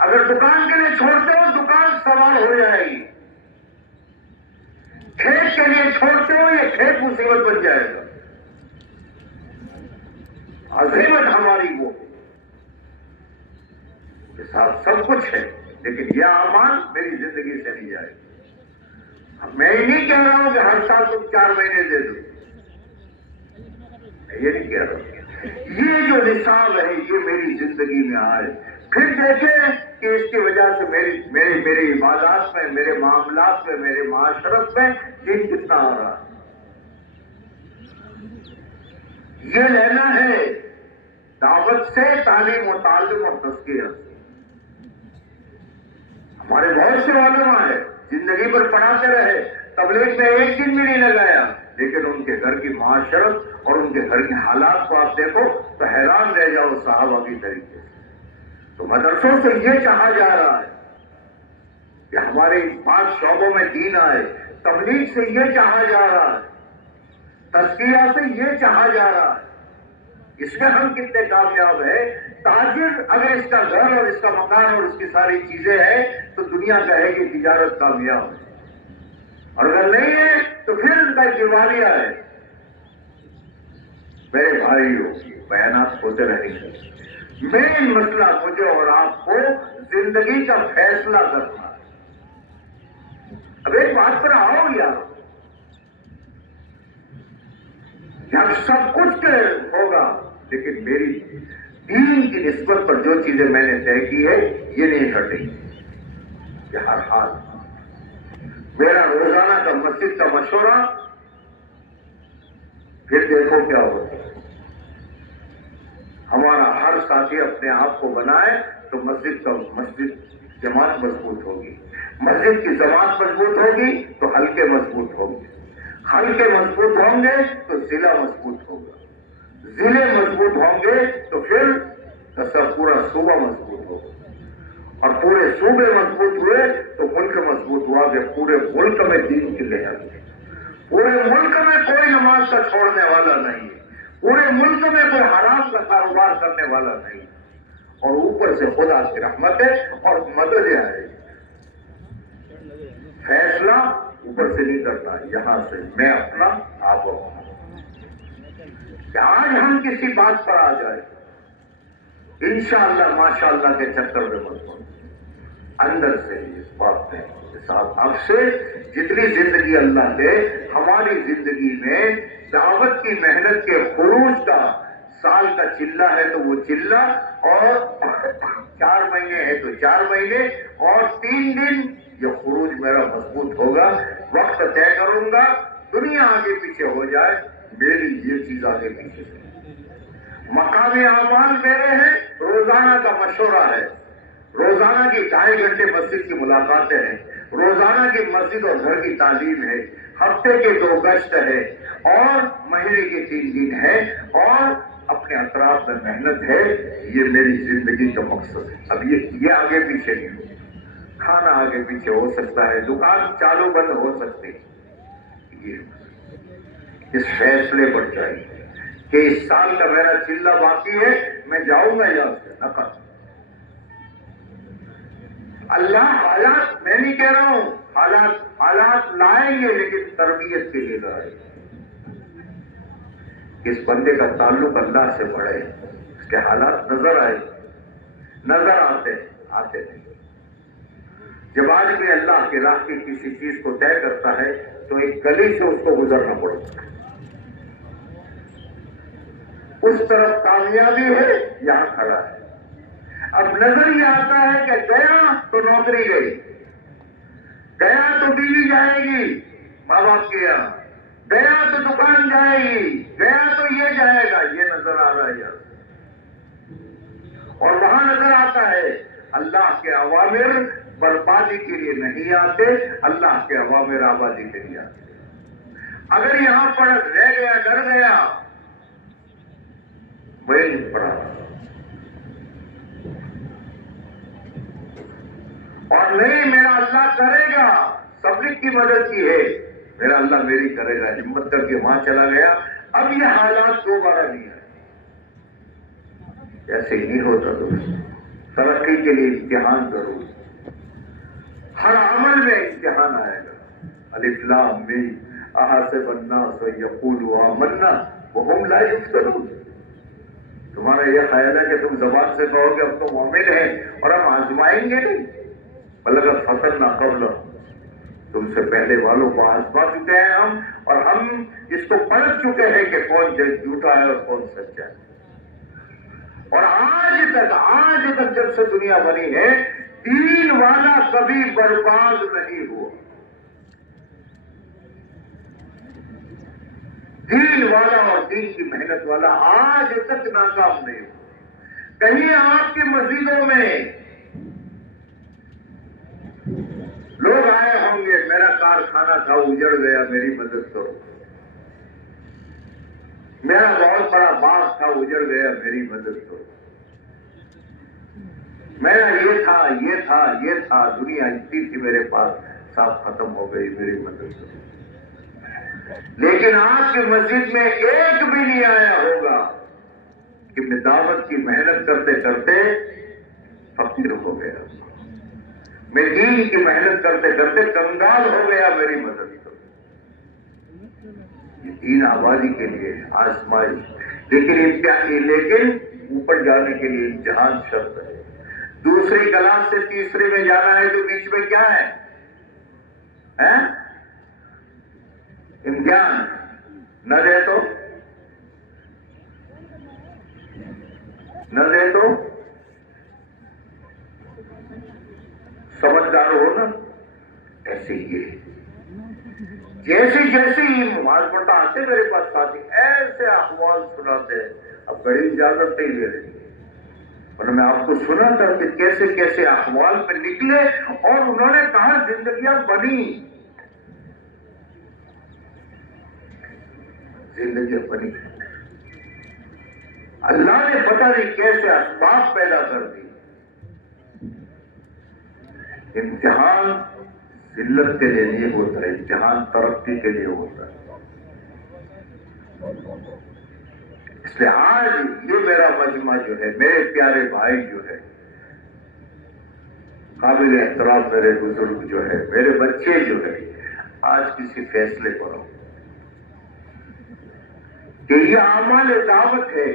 اگر دکان کے لیے چھوڑتے ہو دکان سوال ہو جائے گی، کھیت کے لیے چھوڑتے ہو یہ کھیت مصیبت بن جائے گا۔ عظیمت ہماری وہ کے ساتھ سب کچھ ہے، لیکن یہ اعمال میری زندگی سے نہیں جائے گا۔ میں یہ نہیں کہہ رہا ہوں کہ ہر سال تم 4 مہینے دے دو، میں یہ نہیں کہہ رہا ہوں۔ یہ جو نصاب ہے یہ میری زندگی میں آئے، پھر دیکھیں کہ اس کی وجہ سے میری عبادات میں، میرے معاملات میں، میرے معاشرت میں دین کتنا آ رہا ہے۔ یہ لینا ہے دعوت سے، تعلیم و تعلم اور تزکیہ سے۔ ہمارے بہت سے علماء ہیں زندگی پر پڑھاتے رہے، تبلیغ میں ایک دن بھی نہیں لگایا، لیکن ان کے گھر کی معاشرت اور ان کے گھر کے حالات کو آپ دیکھو تو حیران رہ جاؤ صحابہ کی طریقے سے۔ تو مدرسوں سے یہ چاہا جا رہا ہے کہ ہمارے 5 شعبوں میں دین آئے، تبلیغ سے یہ چاہا جا رہا ہے، تزکیہ سے یہ چاہا جا رہا ہے۔ اس میں ہم کتنے کامیاب ہیں؟ تاجر اگر اس کا گھر اور اس کا مکان اور اس کی ساری چیزیں ہیں تو دنیا کہے کہ تجارت کامیاب ہے، اور اگر نہیں ہے تو پھر ان کا دیوالیہ ہے۔ میرے بھائیوں، بیانات ہوتے رہیں گے، مین مسئلہ مجھے اور آپ کو زندگی کا فیصلہ کرنا ہے۔ اب ایک بات پر آؤ یار، جب سب کچھ ہوگا لیکن میری دین کی نسبت پر جو چیزیں میں نے طے کی ہے یہ نہیں ہٹیں گی۔ یہ ہر حال میرا روزانہ کا مسجد کا مشورہ، پھر دیکھو کیا ہوتا ہے۔ ہمارا ہر ساتھی اپنے آپ کو بنائے تو مسجد جماعت مضبوط ہوگی، مسجد کی جماعت مضبوط ہوگی تو حلقے مضبوط ہوں گے، حلقے مضبوط ہوں گے تو ضلع مضبوط ہوگا، ضلع مضبوط ہوں گے تو پھر پورا صوبہ مضبوط ہوگا، اور پورے صوبے مضبوط ہوئے تو ملک مضبوط ہوا کہ پورے ملک میں دین کی لہر ہے۔ پورے ملک میں کوئی نماز کا چھوڑنے والا نہیں ہے، پورے ملک میں کوئی حرام کا کاروبار کرنے والا نہیں، اور اوپر سے خدا کی رحمت ہے اور مدد ہے۔ فیصلہ اوپر سے نہیں کرتا، یہاں سے میں اپنا آپ اپنا، کہ آج ہم کسی بات پر آ جائے انشاءاللہ ماشاءاللہ کے چکر میں مت پڑو، اندر سے اس بات میں ساتھ اب سے جتنی زندگی اللہ دے، ہماری زندگی میں دعوت کی محنت کے خروج کا سال کا چلہ ہے تو وہ چلہ، اور 4 مہینے ہے تو 4 مہینے اور 3 دن یہ خروج میرا مضبوط ہوگا۔ وقت طے کروں گا، دنیا آگے پیچھے ہو جائے میری یہ چیز آگے پیچھے ہے۔ مقامی اعمال میرے ہیں، روزانہ کا مشورہ ہے، روزانہ کی 2.5 گھنٹے مسجد کی ملاقاتیں ہیں، روزانہ کی مسجد اور گھر کی تعلیم ہے، ہفتے کے 2 گشت ہے، اور مہینے کے 3 دن ہے، اور اپنے اطراف میں محنت ہے۔ یہ میری زندگی کا مقصد ہے۔ اب یہ آگے پیچھے نہیں ہو، کھانا آگے پیچھے ہو سکتا ہے، دکان چالو بند ہو سکتی، یہ اس فیصلے پر چاہیے کہ اس سال کا میرا چلہ باقی ہے، میں جاؤں گا یہاں سے نہ۔ اللہ حالات، میں نہیں کہہ رہا ہوں حالات لائیں گے، لیکن تربیت کے لیے لائیں گے۔ اس بندے کا تعلق اللہ سے بڑھے، اس کے حالات نظر آتے نہیں۔ جب آدمی اللہ کی راہ کی کسی چیز کو طے کرتا ہے تو ایک گلی سے اس کو گزرنا پڑتا ہے، اس طرف کامیابی ہے، یہاں کھڑا ہے۔ اب نظر یہ آتا ہے کہ گیا تو نوکری گئی، گیا تو بیوی جائے گی ماں باپ کے یہاں، گیا تو دکان جائے گی، گیا تو یہ جائے گا، یہ نظر آ رہا ہے۔ اور وہاں نظر آتا ہے اللہ کے اوامر بربادی کے لیے نہیں آتے، اللہ کے اوامر آبادی کے لیے آتے۔ اگر یہاں پر رہ گیا، ڈر گیا، میں نہیں پڑا، اور نہیں میرا اللہ کرے گا، پبلک کی مدد کی ہے، میرا اللہ میری کرے گا، ہمت کر کے وہاں چلا گیا، اب یہ حالات دوبارہ نہیں آئے۔ ایسے ہی نہیں ہوتا دوست، ترقی کے لیے امتحان ضرور. ہر عمل میں امتحان آئے گا. الف لام میم احسب الناس ان یقولوا آمنا وهم لا یفتنون. تمہارا یہ خیال ہے کہ تم زبان سے کہو کہ اب تو مومن ہے اور ہم آزمائیں گے نہیں. بلکہ فتنہ قبل، تم سے پہلے والوں کو آزما چکے ہیں ہم، اور ہم اس کو پرکھ چکے ہیں کہ کون جھوٹا ہے اور کون سچا ہے. اور آج تک جب سے دنیا بنی ہے دین والا کبھی برباد نہیں ہوا. دین والا اور دین کی محنت والا آج تک ناکام نہیں ہوا. کہیں آپ کی مسجدوں میں لوگ آئے ہوں گے، میرا کارخانہ تھا اجڑ گیا میری مدد کرو، میرا بہت بڑا باغ تھا اجڑ گیا میری مدد کرو، میرا یہ تھا یہ تھا یہ تھا، دنیا اتنی تھی میرے پاس سب ختم ہو گئی میری مدد کرو. لیکن آپ کی مسجد میں ایک بھی نہیں آیا ہوگا کہ میں دعوت کی محنت کرتے کرتے فقیر ہو گیا، میں دین کی محنت کرتے کرتے کنگال ہو گیا میری مدد کرو. یہ دین آبادی کے لیے آزمائش، لیکن اوپر جانے کے لیے امتحان شرط ہے. دوسری کلاس سے تیسری میں جانا ہے تو بیچ میں کیا ہے؟ امتحان. نہ دے تو سمجھدار ہو نا. ایسے ہی جیسے ہی نماز پڑھتا آتے میرے پاس ساتھی ایسے احوال سناتے ہیں، اب بڑی اجازت نہیں لے رہی، اور میں آپ کو سنا تھا کہ کیسے کیسے احوال پہ نکلے اور انہوں نے کہا زندگیاں بنی. اللہ نے پتہ نہیں کیسے اسباب پیدا کر دی. امتحان ذلت کے لیے نہیں ہوتا ہے، امتحان ترقی کے لیے ہوتا ہے. اس لیے آج یہ میرا مجمع جو ہے، میرے پیارے بھائی جو ہے، قابل احترام میرے بزرگ جو ہے، میرے بچے جو ہے، آج کسی فیصلے پر ہوں کہ یہ اعمال دعوت ہے،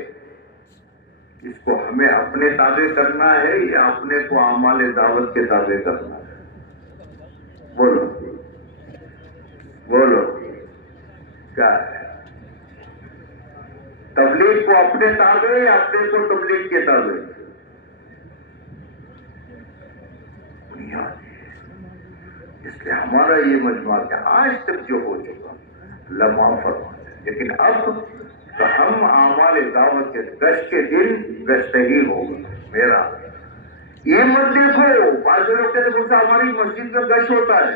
اس کو ہمیں اپنے تابع کرنا ہے یا اپنے کو اعمال دعوت کے تابع کرنا ہے؟ بولو کیا ہے؟ تبلیغ کو اپنے تابع یا اپنے کو تبلیغ کے تابع؟ اس لیے ہمارا یہ مجموعہ کہ آج تک جو ہو چکا اللہ معاف فرمائے، لیکن اب تو ہم اعمال دعوت کے گشت کے دن گشت ہی ہوگا. میرا یہ مت دیکھو بعض لوگ کہتے ہیں مسا ہماری مسجد میں گشت ہوتا ہے،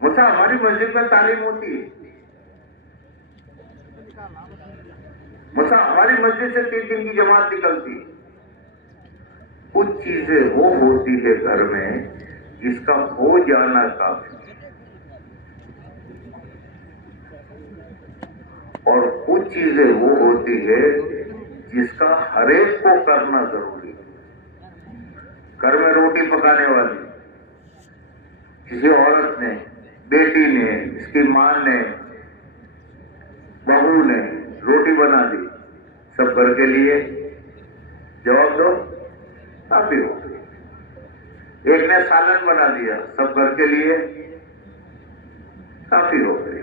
مسا ہماری مسجد میں تعلیم ہوتی ہے، مسا ہماری مسجد سے 3 دن کی جماعت نکلتی. کچھ چیزیں وہ ہوتی ہے گھر میں جس کا ہو جانا کافی، اور کچھ چیزیں وہ ہوتی ہے جس کا ہر ایک کو کرنا ضروری ہے. گھر میں روٹی پکانے والی کسی عورت نے، بیٹی نے، اس کی ماں نے، بہو نے روٹی بنا دی، سب گھر کے لیے، جواب دو کافی ہو گئی. ایک نے سالن بنا دیا، سب گھر کے لیے کافی ہو گئی.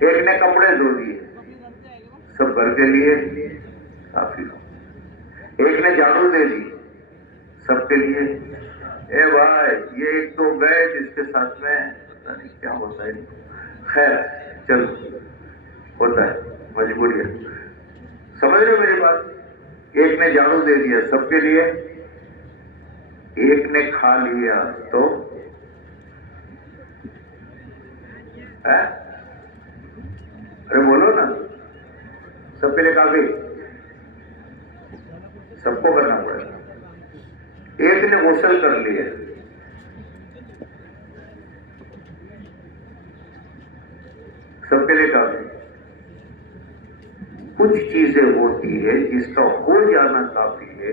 ایک نے کپڑے دھو دیے، سب گھر کے لیے کافی ہو. ایک نے جھاڑو دے دی، سب کے لیے. اے بھائی یہ ایک تو گئے جس کے ساتھ میں پتہ نہیں کیا ہوتا ہے. خیر چلو ہوتا ہے، مجبوری ہے. سمجھ رہے میری بات؟ ایک نے جھاڑو دے دیا سب کے لیے، ایک نے کھا لیا تو ارے بولو نا، سب کے لیے کافی، سب کو کرنا پڑے گا. ایک نے غسل کر لیا، سب کے لیے کافی. کچھ چیزیں ہوتی ہے جس کا ہو جانا کافی ہے،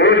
1